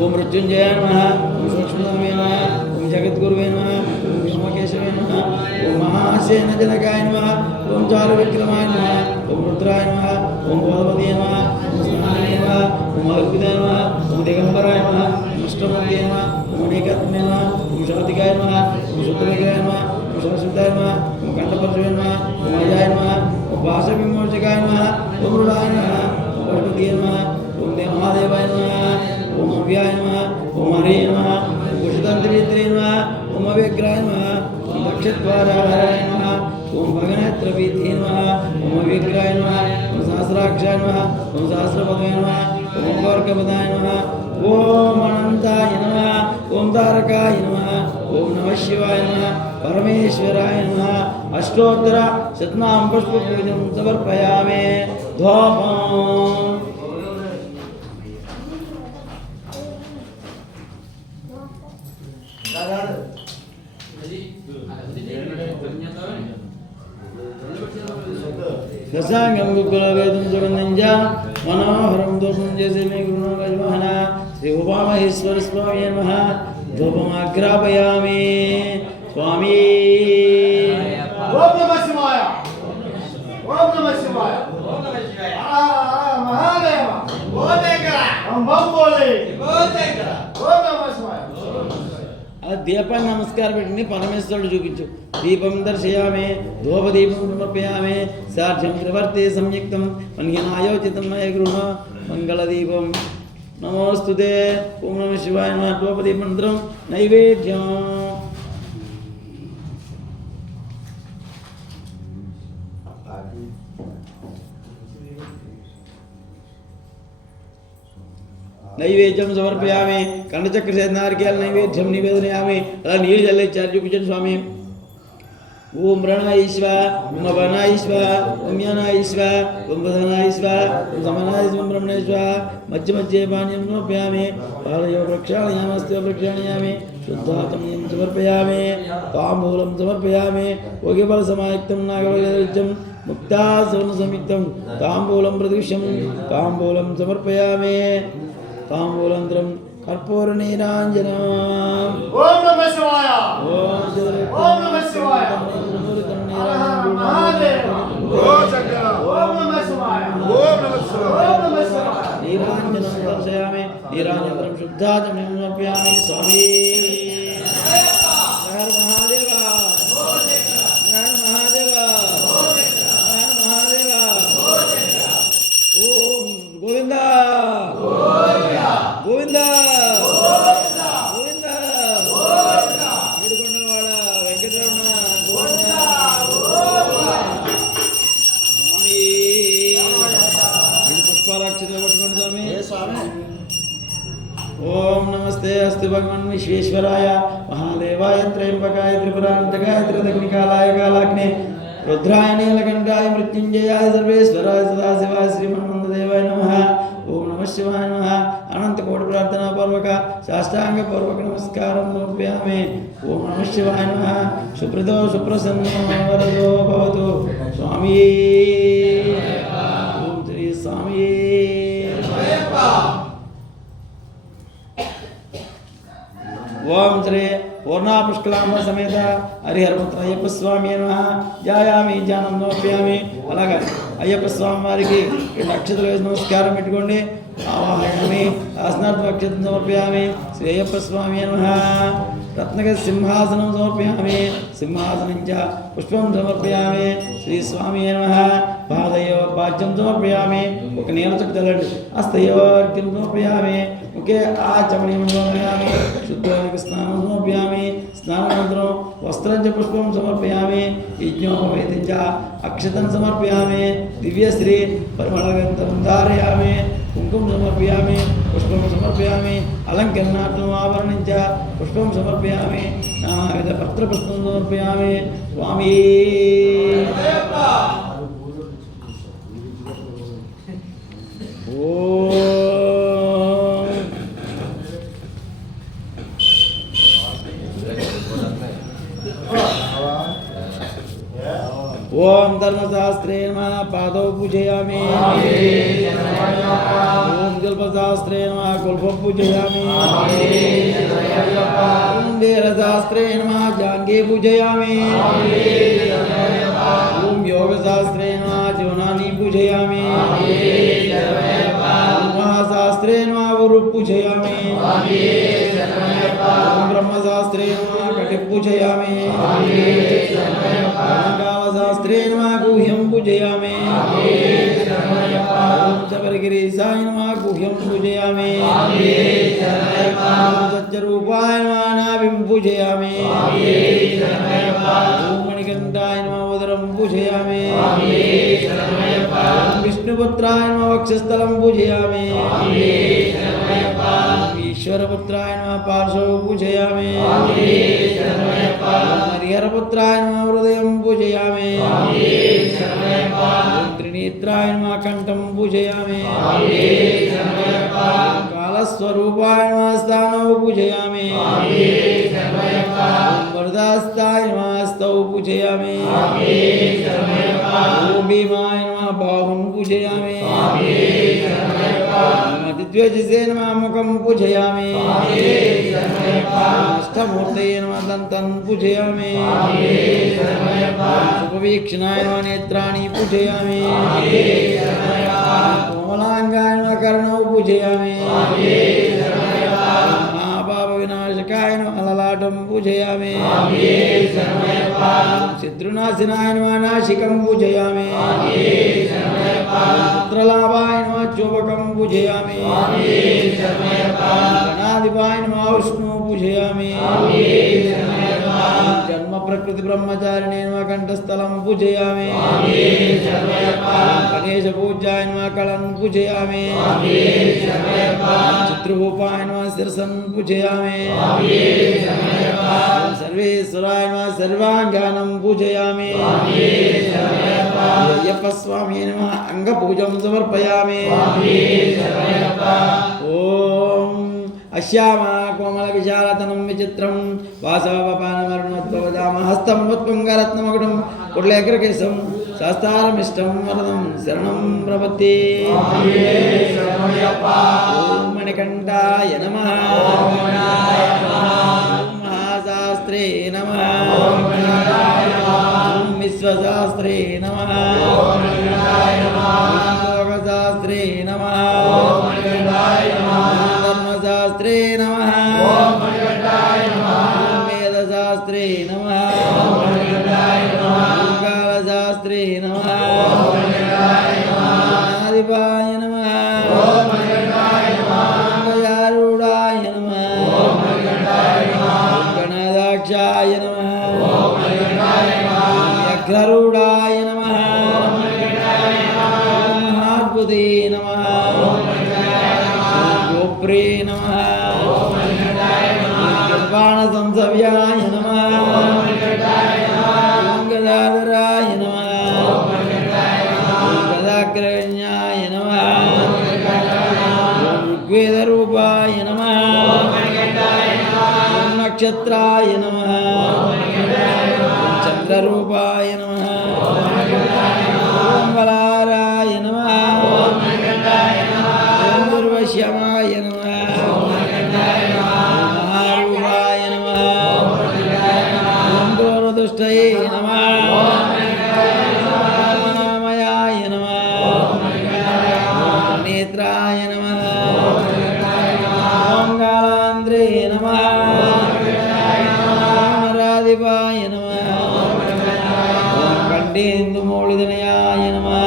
ఓం మృత్యుంజయాయ నమ ఓం సూక్ష్మనామే నమ ఓం జగద్గురువే నమ ఓం విష్ణుకేశవే నమ ఓం మహాసేన జనకాయ నమ ఓం చారు విక్రమాయ నమ ఓం రుద్రాయ నమ ఓం బోధపతే నమ ఓం స్నానాయ నమ ఓం అర్పితాయ నమ ఓం దిగంబరాయ నమ ఓం అష్టమూర్తే నమ ఓం అనేకాత్మే నమ ఓం శరతికాయ నమ ఓం శుద్ధవిగ్రహాయ నమ ఓం సరస్వతాయ నమ ఓం కంఠపరశువే నమ ఓం అజాయ నమ ఓం భాషవిమోచకాయ నమ ఓం మృడాయ నమ ఓం పశుపతియే నమ ఓం మహాదేవాయ నమ ఓం అవ్యాయ నమ ఓం హరే నమ ఓం కుశతంత్రిత్రే నమ ఓం అవ్యగ్రాయ నమ ఓం దక్షద్వారాయ నమ ఓం భగనేత్రవీతే నమ ఓం అవ్యగ్రాయ నమ ఓం సహస్రాక్షాయ నమ ఓం సహస్రపదాయ నమ ఓం గౌర్కపదాయ నమ ఓం అనంతాయ నమ ఓం తారకాయ నమ ఓం నమ శివాయ నమ పరమేశ్వరాయ నమ అష్టోత్తర శతనామ పుష్పపూజం సమర్పయామి ధూపం దశాంగం గుగ్గులవేదం సుగంధంజ మనోహరం దోషం చేసే మే గురుణ గజమహన శ్రీ ఉమామహేశ్వర స్వామి నమః ధూపమాగ్రాపయామి స్వామి. ఓం నమః శివాయ ఓం నమః శివాయ మహాదేవ ఓం బం బోలే ఓం నమః శివాయ. ఆ దీపాన్ని నమస్కారం పెట్టండి, పరమేశ్వరుడు చూపించు. దీపం దర్శయామి ధూపదీపం సమర్పయామి సాధ్యం త్రివర్తే సంయుక్తం మన్యనాయోచితం మయ గృహ మంగళదీపం నమోస్తుతే. ఓం నమ శివాయ నమః. ధూపదీపంతరం నైవేద్యం. నైవేద్యం సమర్పయామి. కండచక్ర నారికేల నైవేద్యం నివేదయామి. అలా నీళ్ళు చల్లించారు, చూపించండి స్వామి. ఓం ప్రణాయిష్వ ఓం అపనాయిష్వ ఓం యనాయిష్వ ఓం బధనాయిష్వ ఓం సమనాయిష్వ బ్రహ్మణేశ్వ. మధ్య మధ్య పానీయం సమర్పయామి. పాలయో ప్రక్షాళయామస్తో ప్రక్షాళయామి. శుద్ధాతమయం సమర్పయామి. తాంబూలం సమర్పయామి. ఓగిఫల సమాయుక్తం నాగవల్యం ముక్తా సౌన సంయుక్తం తాంబూలం ప్రతిష్యం. తాంబూలం సమర్పయామి. తాంబూలంతరం కర్పూర నీరాంజనం. ఓం నమః శివాయ ఓం నమః శివాయ మహాదేవ ఓం శంకర ఓం నమః శివాయ ఓం నమః శివాయ ఓం నమః శివాయ. నీరాంజనం దర్శయామి. నీరాంజనం शुद्धाचमनीं समर्पयामि स्वामी हर महादेव हर महादेव हर महादेव ओम गोविंदा गोविंदा गोविंदा ఏడుకొండలవాడ వెంకటరమణ గోవిందా స్వామి పుష్పాలక్షతలు పట్టుకోండి స్వామి ओम नमस्ते अस्तु भगवान विश्वेश्वराय महादेवाय त्र्यंबकाय त्रिपुरांतकाय त्रिदग्निकालाय कालाग्ने रुद्राय नीलकंठाय मृत्युंजयाय सर्वेश्वराय सदाशिवाय श्रीमन्मन्ददेवाय नमः ओम नमः शिवाय नमः अनंत कोटि प्रार्थना पूर्वक साष्टांग पूर्वक नमस्कारं समर्पयामि ओम नमः शिवाय नमः सुप्रदो सुप्रसन्नो वरदो भवतु स्वामी ओम श्री स्वामी ओम श्री पूर्णा पुष्कलांब समेत हरिहरपुत्र अय्यप्प स्वामी नमः जायामि जानम नोप्यामि अलग अय्यप्प स्वामी वारिकी अक्षतलु वेसी नमस्कारं पेट्टुकोंडि आवाहयामि आसनार्थ अक्षतं समर्पयामि श्री अय्यप्प स्वामी नमः रत्नक सिंहासनं समर्पयामि सिंहासनं च पुष्पं समर्पयामि श्री स्वामी नमः पादयो पाद्यं समर्पयामि ఒక నీల చుక్క తెల్లండి హస్తయోర్ఘ్యం సమర్పయామి ముఖే ఆచమనీయం సమర్పయామి శుద్ధోదక స్నానం సమర్పయామి స్నానానంతరం వస్త్రం చ పుష్పం సమర్పయామి యజ్ఞోపవేతం చ అక్షతం సమర్పయామి దివ్యశ్రీ పరిమళగంధం ధారయామి కుంకుమ సమర్పయామి పుష్పం సమర్పయామి అలంకరణార్థం ఆభరణం చ పుష్పం సమర్పయామి నానావిధ పత్రపుష్పం సమర్పయామి స్వామి ओम धर्मशास्त्रे नमः पादौ पूजयामि ओम कल्पशास्त्रे नमः कल्पं पूजयामि ओम वेदशास्त्रे नमः जांघे पूजयामि ओम योगशास्त्रे नमः जीवनानि पूजयामि ओम महाशास्त्रे नमः गुरु पूजयामि ओम ब्रह्मशास्त्रे नमः कटि पूजयामि शास्त्रे नमः गुह्यं पूजयामि ओम शबरगिरीशाय नमः गुह्यं पूजयामि ओम सच्चरूपाय नमः नाभिं पूजयामि ओम मणिकण्ठाय नमः उदरं पूजयामि ओम विष्णुपुत्राय नमः वक्षस्थलं पूजयामि ओम ईश्वरपुत्राय नमः पार्श्वं पूजयामि ओम हरिहरपुत्राय नमः हृदयं पूजयामि ओम त्रिनेत्राय नमः कंठं पूजयामि ओम कालस्वरूपाय नमः स्थानौ पूजयामि ओम वरदास्ताय नमः हस्तौ पूजयामि ओम भीमाय नमः बाहुं पूजयामि ओम अतिद्वजसे नमः मुखं पूजयामि अष्टमूर्तये नमः दन्तं पूजयामि सुखवीक्षणाय नमः नेत्राणि पूजयामि कोमलांगाय नमः कर्णौ पूजयामि महापापविनाशकाय नमः ललाटं पूजयामि शत्रुनाशनाय नमः नासिकं पूजयामि पुत्रलाभाय नमः चोबकं पूजयामि गणाधिपाय नमः विष्णु पूजयामि जन्म प्रकृति ब्रह्मचारिणे नमः कंठस्थलं पूजयामि गणेश पूज्याय नमः कलं पूजयामि चित्ररूपाय नमः शिरसं पूजयामि सर्वेश्वराय नमः सर्वाङ्गानं पूजयामि अय्यप्प स्वामी नमः अंगपूजं समर्पयामि ओम अश्यामा कोमल विशालतनं विचित्रं वासवपानमरुणोद्भवदाम हस्तं मत्पुङ्गरत्नमकुटं कुटलेकरकेशं शास्तारमिष्टं वरदं शरणं प्रपत्ति ओम मणिकण्ठाय नमः ओम महाशास्त्रे नमः ओम विश्वशास्त्रे नमः ओम योगशास्त्रे नमः ओम धर्मशास्त्रे గరుడాయ నమః ఓం మహాద్భుతే నమః గోప్రే నమః నిర్వాణ సంసవ్యాయ నమః ఓం గదాధరాయ నమః గదాగ్రగణ్యాయ నమః ఓం ఋగ్వేదరూపాయ నమః ఓం నక్షత్రాయ నమః చంద్రరూపాయ నమః ఓం బలారాయ నమః ఓం దుర్వశ్యమాయ నమః మహారూపాయ నమః ఓం దోరదుష్టయే నమః నామయాయ నమః నేత్రాయ నమః ఓం కాళాంధ్రే నమః నరాధిపాయ నమః ఓం కంఠేందుమౌళిదనయాయ నమః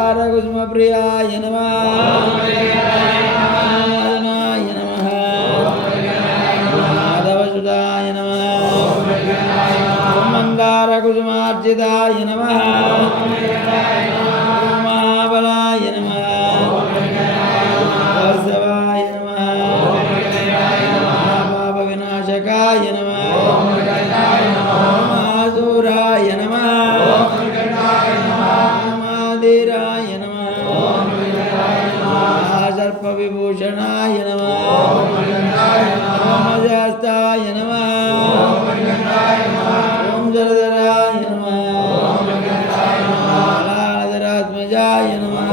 కల్వారకుసుమప్రియాయ నమః నారాయణాయ నమః మాధవసుతాయ నమః ఓం మందారకుసుమార్చితాయ నమః ఓం మహాబలాయ నమః వాసవాయ నమః పాప వినాశకాయ నమః మహాసూరాయ నమః మహాధీరాయ నమః మహాసర్ప విభూషణాయ నమః మహాశాస్తాయ నమః ఓం జలధరాయ నమః లాలధరాత్మజాయ నమః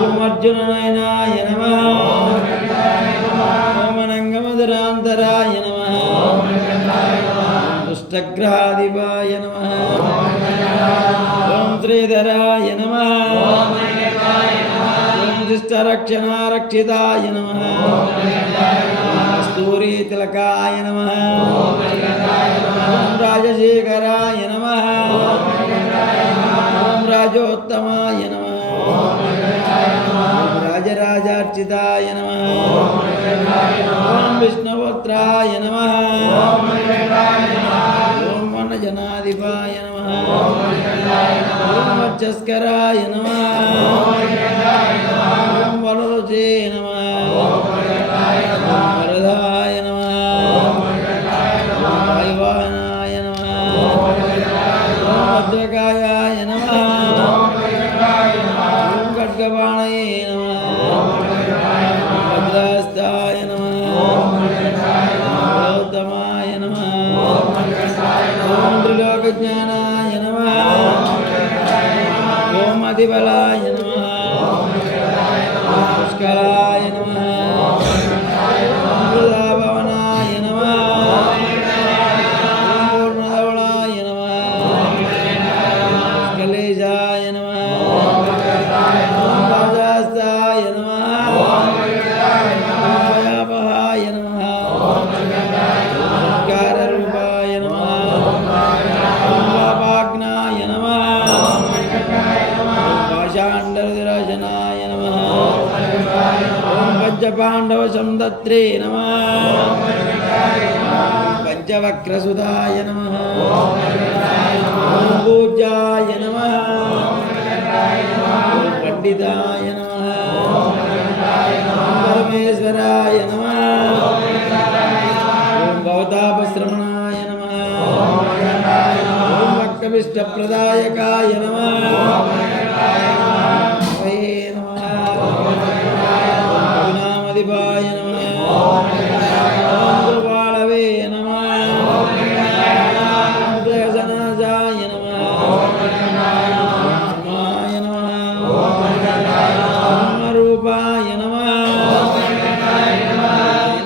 ఓం అర్జుననయనాయ నమః ఓం అనంగమధరాంతరాయ నమః దుష్టగ్రహాధిపాయ నమః ఓం శ్రీధరాయ నమః ఓం దుష్టరక్షణారక్షితాయ నమః కస్తూరీ తిలకాయ నమః ఓం రాజశేఖరాయ నమః ఓం రాజోత్తమాయ నమః ఓం రాజరాజార్చితాయ నమః ఓం విష్ణుపుత్రాయ నమః ఓం వనజనాధిపాయ నమః ఓం వర్చస్కరాయ నమః ఓం వరరుచే నమః ఓం వరదాయ నమః ఓం వైవానాయ నమః ఓం భద్రకాయాయ నమః ఓం ఖడ్గపాణయే నమః భద్రాస్తాయ నమః గౌతమాయ నమః ఓం త్రిలోకజ్ఞానాయ నమః ఓం అధిబలాయ నమః పుష్కరాయ నమః మృదాభవనాయ నమః ఓం పూర్ణధవళాయ నమః పుష్కలేశాయ నమః ఓం రాజాస్తాయ నమః భయాపహాయ నమః ఓంకారరూపాయ నమః ఓం పాపాగ్నాయ నమః ఓం పాషాండరశనాయ నమః ఓం పంచపాండవ సందత్రే నమః ఓం పంచవక్రసుతాయ నమః ఓం పూజ్యాయ నమః ఓం పండితాయ నమః ఓం పరమేశ్వరాయ నమః ఓం భవతాపశ్రమణాయ నమః ఓం భక్తమిష్టప్రదాయకాయ నమః హరే నమః గుణామధిపాయ నమః ఓం గోపాలవే నమః ఓం జగసనాజాయ నమః ఓం నమః ఓం రూపాయ నమః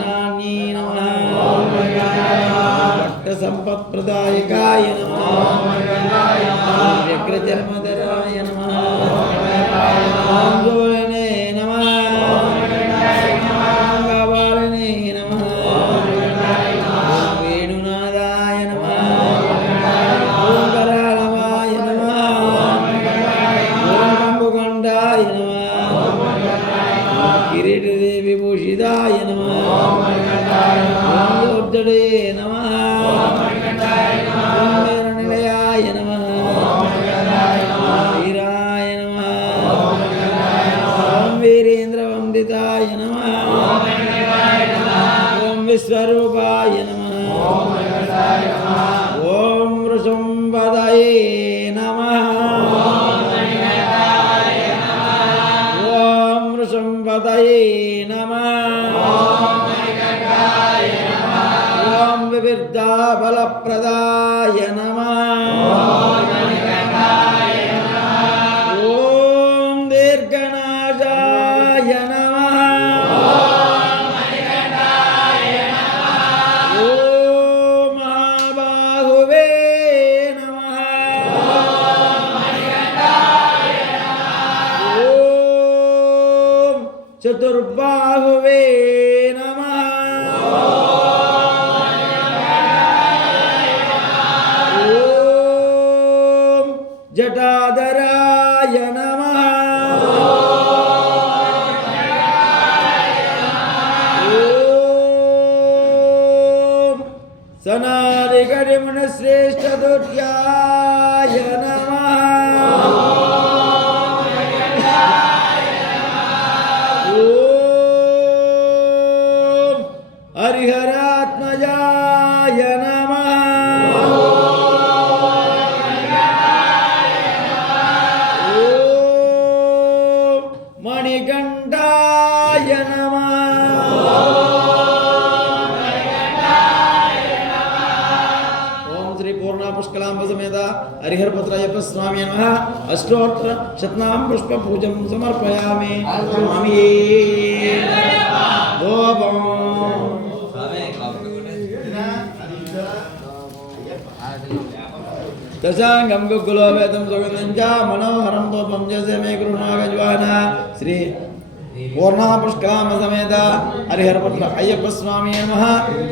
నాన్యే నమః భక్త సంపత్ప్రదాయకాయ నమః వ్యగ్రచర్మధరాయ నమః ఓం జోళనే నమః గవాళనే నమః వేణునాదాయ నమః ఓం కరాళవాయ నమః ఓం కంబుకండాయ నమః కిరీటదేవి భూషితాయ నమః ఓం దోర్జడే నమః నిలయాయ నమః వీరాయ నమః ఓం వీరేంద్రవందితాయ నమః ఓం విశ్వరూపాయ నమః ఓం వృషంపదయే నమః ఓం వృషంపదయే నమః ఓం వివిర్ధా బలప్రదాయ నమః ఓం దీర్ఘనాశాయ నమః ఓం మహాబాహువే నమః ఓం చతుర్బాహువే నమః ఓం జటాధరాయ నమః ఓం సనాదిగరిమణశ్రేష్ఠదుర్యాయ నమః ఓం హరిహరాత్మజాయ నమః ఓం మణికంఠాయ నమః ఓం శ్రీ పూర్ణ పుష్కలాంబ సమేత హరిహరపుత్రయ్యప్ప స్వామి నమః అష్టోత్తర శతనామ పుష్ప పూజం సమర్పయామి స్వామి ఓం దశాంగం గుగ్గులో వేదం సుగంధం చ మనోహరం తోపం జసే మే కృష్ణాగజ్వాన శ్రీ పూర్ణా పుష్కలాంబ సమేత హరిహరపుత్ర అయ్యప్ప స్వామి నమః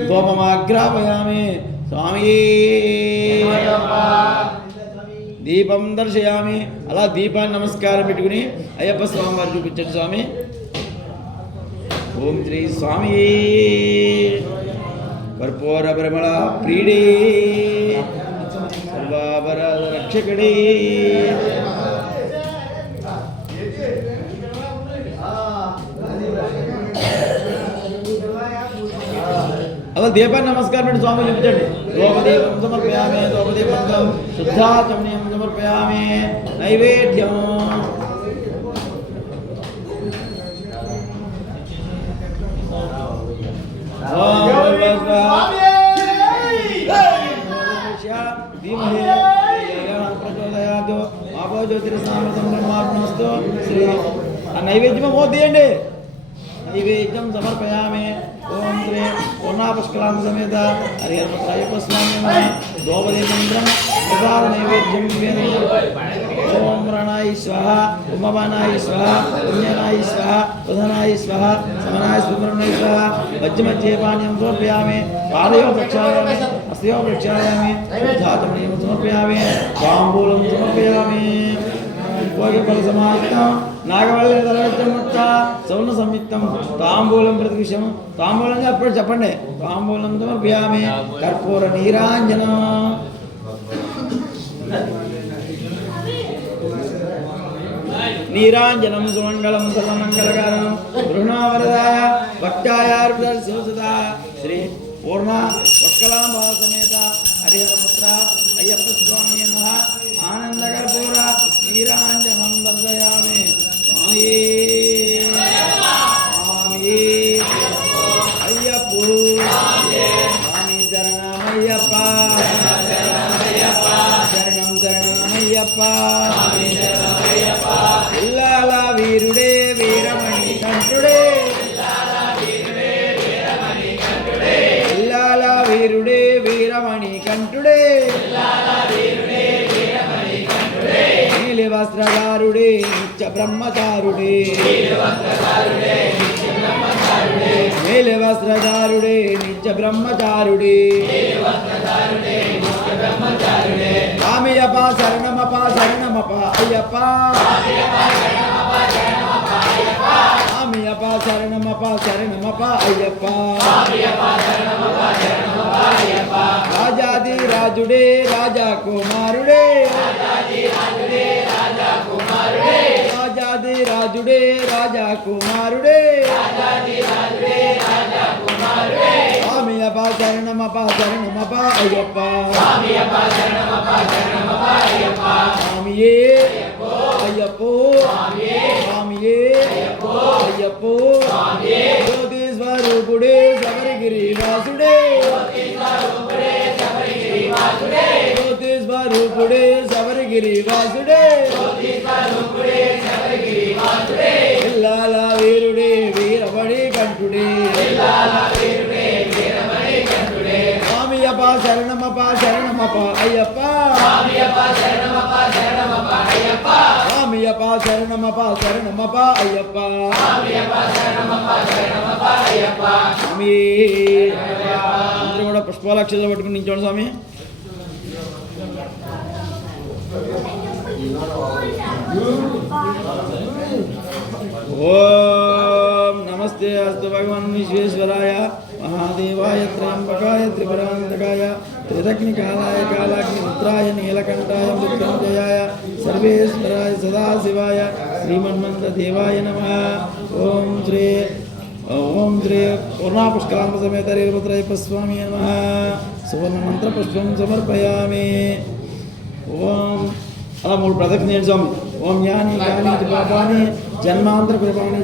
తోపమాగ్రాపయామి స్వామి దీపం దర్శయామి అలా దీపాన్ని నమస్కారం పెట్టుకుని అయ్యప్ప స్వామి వారు చూపించండి స్వామి ఓం శ్రీ స్వామి కర్పూర పరిమళ ప్రీడే సర్వాపర రక్షకుడే అలా దీపాన్ని నమస్కారం పెట్టి స్వామి చూపించండి దోపదీపం సమర్పయామి దోపదీపం శుద్ధాచమనీయం సమర్పయామి నైవేద్యం నైవేద్యం మోదీయండి నైవేద్యం సమర్పయామి ఓం శ్రీ పూర్ణాపుష్కలాంబ సమేత హరిహరపుత్రయ్యప్ప స్వామి దోపదీపంద్రం ప్రసాద నైవేద్యం ఓం రణాయ స్వహ ఉమవనాయ స్వహ పుణ్యనాయ స్వహ బుధనాయ స్వహ సమనాయ సుబ్రహ్మణ్య స్వహ మధ్య పానీయం సమర్పయామి పాదయో ప్రక్షాళయామి హస్తయో ప్రక్షాళయామి శుద్ధాచమనీయం సమర్పయామి తాంబూలం సమర్పయామి భోగఫల సమాహితం నాగవల్లి తలవెత్తముట్ట సౌన సంయుక్తం తాంబూలం ప్రతివిషం తాంబూలం అప్పుడు చెప్పండి తాంబూలం సమర్పయామి కర్పూర నీరాంజనం నీరాంజనం సుమంగళం సర్వమంగళకారణం గృహణావరదాయ భక్తాయార్పిత శివసుదా శ్రీ పూర్ణ పుష్కలాంబ సమేత హరిహరపుత్ర అయ్యప్ప స్వామి నమః ఆనంద కర్పూర నీరాంజనం దర్శయామి స్వామి స్వామి అయ్యప్ప స్వామి శరణమయ్యప్ప శరణం శరణమయ్యప్ప ఇల్లాల వీరుడే వీరమణి కంఠుడే ఇల్లాల వీరుడే వీరమణి కంఠుడే నీలి వస్త్రధారుడే నిత్య బ్రహ్మచారుడే నీలి వస్త్రధారుడే నిత్య బ్రహ్మచారుడే స్వామియప్ప శరణమప్ప శరణమప్ప అయ్యప్ప స్వామియప్ప శరణమప్ప శరణమప్ప అయ్యప్ప రాజాది రాజుడే రాజా కుమారుడే రాజాది రాజుడే రాజా కుమారుడే స్వామియప్ప శరణమప్ప శరణమప్ప అయ్యప్ప స్వామియే అయ్యప్పో స్వామియే అయ్యప్పో జ్యోతి స్వరూపుడే శబరిగిరి వాసుడే జ్యోతి స్వరూపుడే శబరిగిరి వాసుడే ఇల్లాల వీరుడే వీరమణి కంఠుడే స్వామియప్ప శరణమప్ప శరణమప్ప అయ్యప్ప స్వామియప్ప శరణమప్ప శరణమప్ప అయ్యప్ప స్వామి అందరూ కూడా పుష్పాలక్షలు పట్టుకుని నించోండి స్వామి. ఓం నమస్తే అస్తు భగవాన్ విశ్వేశ్వరాయ మహాదేవాయ త్రయంబకాయ త్రిపురాంతకాయ త్రిదగ్నికాలాయ కాలాగ్ని రుద్రాయ నీలకంఠాయ మృత్యుంజయాయ సర్వేశ్వరాయ సదాశివాయ శ్రీమన్మంత దేవాయ నమః. ఓం శ్రీ పూర్ణాపుష్కరాంబ సమేత వీరభద్రయ్యప్ప స్వామి నమః. సువర్ణమంత్రపుష్పం సమర్పయామి. ఓం అలా 3 ప్రదక్షిణ స్వామి. ఓం యాని కాని పాపాని జన్మాంతర కృపాణి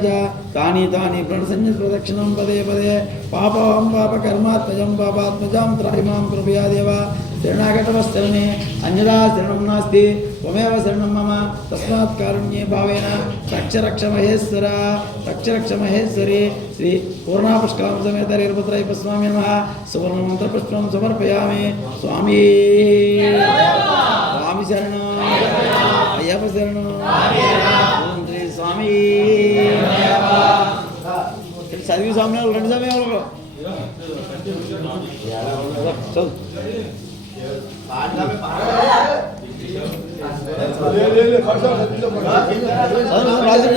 తాని తాని ప్రణసంజ ప్రదక్షిణం పదే పదే పాపం పాప కర్మాత్మజం పాపాత్మజాం త్రాహిమాం కృపయా దేవ. శరణాగతవస్తరణే అన్యదా శరణం నాస్తి త్వమేవ శరణం మమ తస్మాత్ కారుణ్యే భావేన రక్ష రక్ష మహేశ్వర రక్ష రక్ష మహేశ్వరి. శ్రీ పూర్ణాపుష్కరామ సమేత వీరభద్రయ్యప్ప స్వామి నమః. సువర్ణమంత్రపుష్పం సమర్పయామి. స్వామి స్వామి శరణం అయ్యప్ప శరణం. ఓం శ్రీ స్వామి చదివి స్వామి రెండు స్వామి ఎవరు చదువు రాజు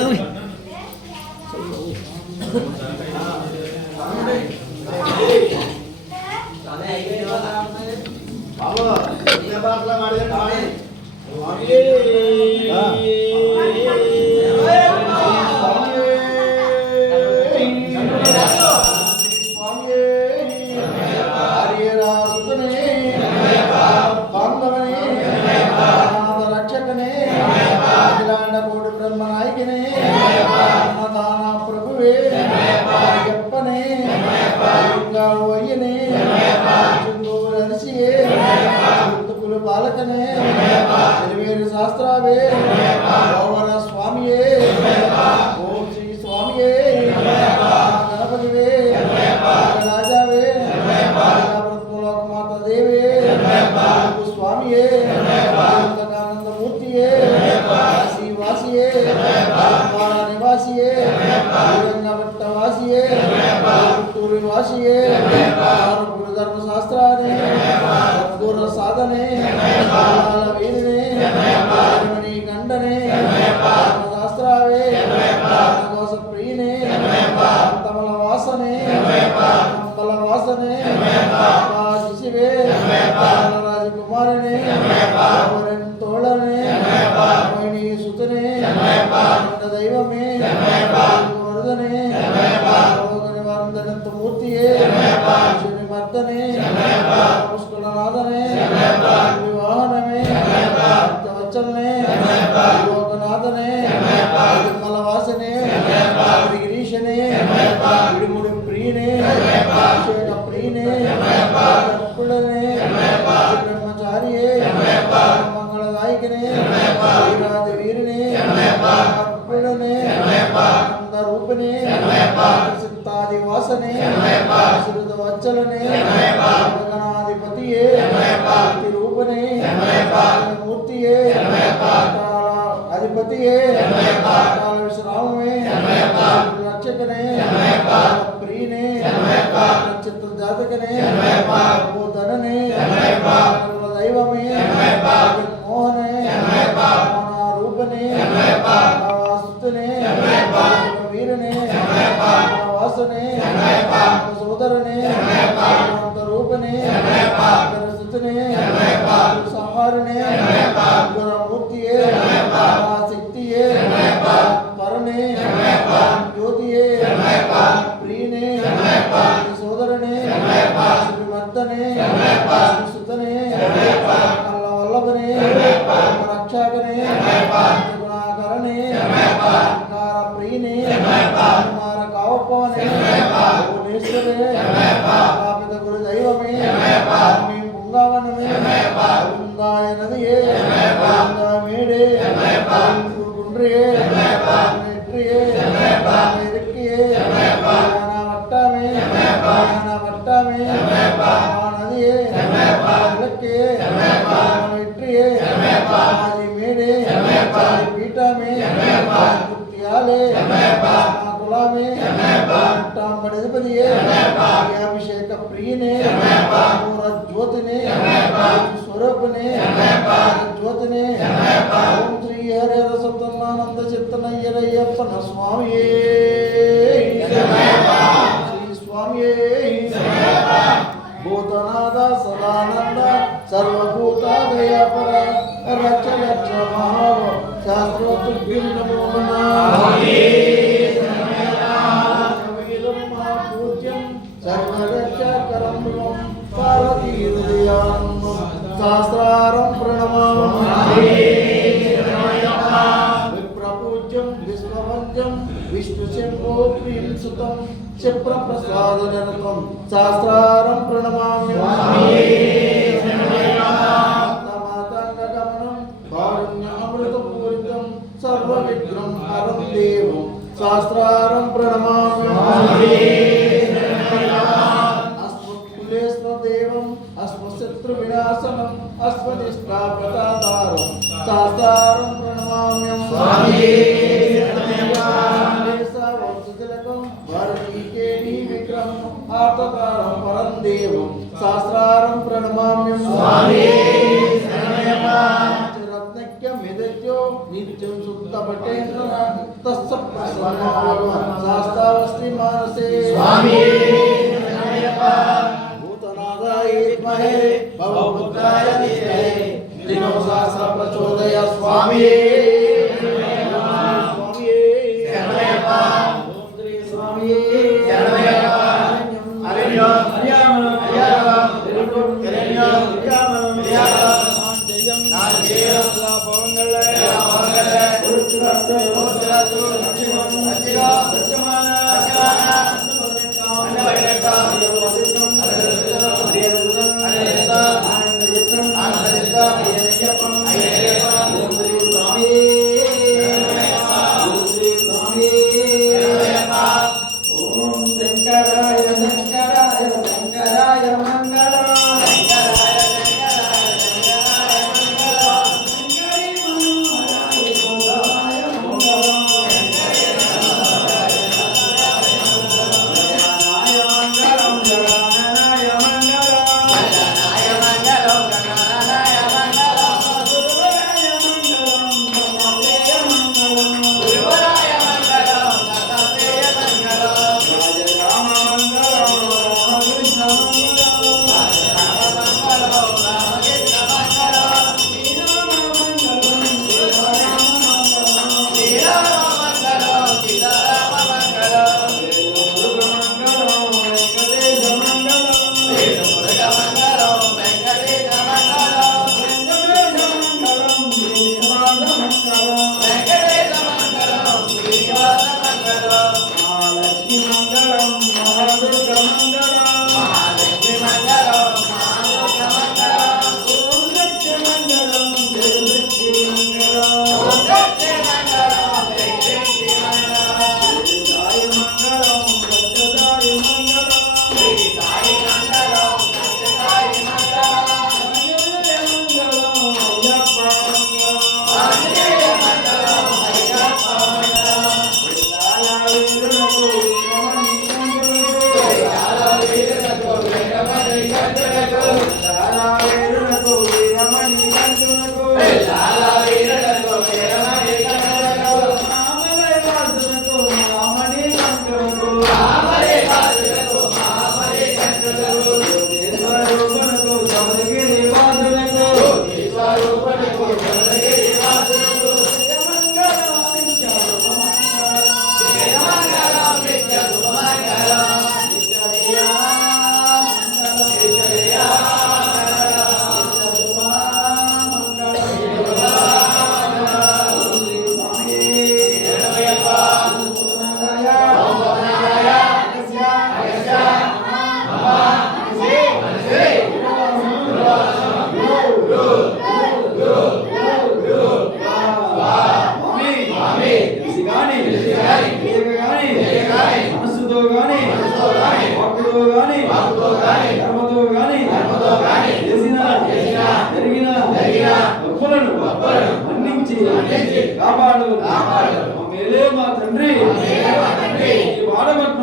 బాలకనే శాస్త్రావే స్వామియే. ఓం శ్రీ స్వామియే గణపతివే రాజావే మాత దేవే స్వామియే ఆనందమూర్తియే వాసియే నివాసియే భట్టవాసియే పుత్తూరు వాసియే ధర్మశాస్త్రాన్ని సద్గుణ సాధనే వీరినే గండనే శాస్త్రావే కోస ప్రియనే తమల వాసనే బల వాసనే శిశివే రాజకుమారినే తోళనే సుతనే దైవమే వరదనే మూర్తియే మర్దనే పుష్కలనాథనే వివాహనమే వచ్చలనే లోకనాథనే మలవాసనే గిరీశనే విడిముడి ప్రియనే ప్రియనే పుడనే బ్రహ్మచారియే మంగళదాయకనే వీరినే పుడనే రూపనే సిద్ధాది వాసనే వచ్చలనే గణాధిపతియే రూపనే మూర్తియే అధిపతియే విశ్రామమే రక్షకనే ప్రియనే చిత్త జాతకనే ధననే దైవమే మోహనే రూపనే సుతనే వీరనే వాసనే సోదరనే రూపనే సుతనే సంహారనే గుణమూర్తియే శక్తియే పరనే జ్యోతియే ప్రియనే సోదరనే శ్రీమర్దనే సుతనే వల్లభనే రక్షాకనే గుణాకరణే ప్రియనే కుమార కావపవనే భువనేశ్వరే పిత గురు దైవమే మీ పుంగావనమే పుంగాయ నదియే మేడే గుండ్రియే నెట్రియే ఇరుక్కియే వట్టమే వట్టమే నదియే ఇలక్కే వెట్రియే మేడే పీఠమే కుత్యాలే కులామే పడదిపదియే అభిషేక ప్రియనే జ్యోతినే స్వరూపనే జ్యోతినే ఓం శ్రీ హరే రసప్తమానంద చిత్తనయ్యరయ్యప్పన స్వామియే శ్రీ స్వామియే భూతనాథ సదానంద సర్వభూతాదయాపర రక్ష రక్ష మహావ శాస్త్రోతుభ్యం నమో నమః పూజ్యం సర్వరక్షకరం పార్వతీ హృదయానందం శాస్త్రారం ప్రణమామి విప్రపూజ్యం విశ్వవంద్యం విష్ణు శంభో ప్రియం సుతం క్షిప్రప్రసాదనిరతం శాస్త్రారం ప్రణమామి మాతాంగగమనం కారుణ్యామృతపూరితం సర్వవిఘ్నం హరం దేవం శాస్త్రారం ప్రణమామి అస్మత్కులేశ్వదేవం అస్మశత్రువినాశనం అస్మదిష్టాపదాతారం శాస్త్రారం ప్రణమామ్యం భారతీకేణీ విగ్రహం ఆర్తకారం పరం దేవం శాస్త్రారం ప్రణమామ్యం రత్నక్యమిదత్యో నిత్యం శుద్ధ పటేంద్ర తస్య ప్రసన్నోభవ శాస్త్రావస్తి మానసే భూతనాథాయ విద్మహే భవపుత్రాయ ధీమహి ధియో సహస్ర ప్రచోదయ స్వామియే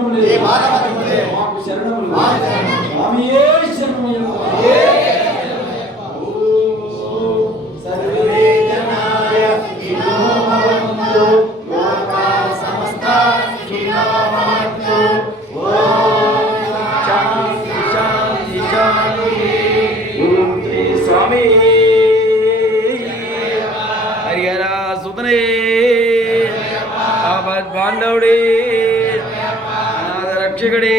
మరణము ఏ బాధ మరణము లేదు. మాకు శరణములు మాకు శరణములు. స్వామియే శరణమయ్యప్ప. సర్వే జనాయ సుఖినో భవంతు. లోకా సమస్తా సుఖినో భవంతు. ఓం శాంతి శాంతి శాంతి. ఓం శ్రీ స్వామి హరిహర సుతనే ఆపద్ బాంధవుడే అనాథ రక్షకుడే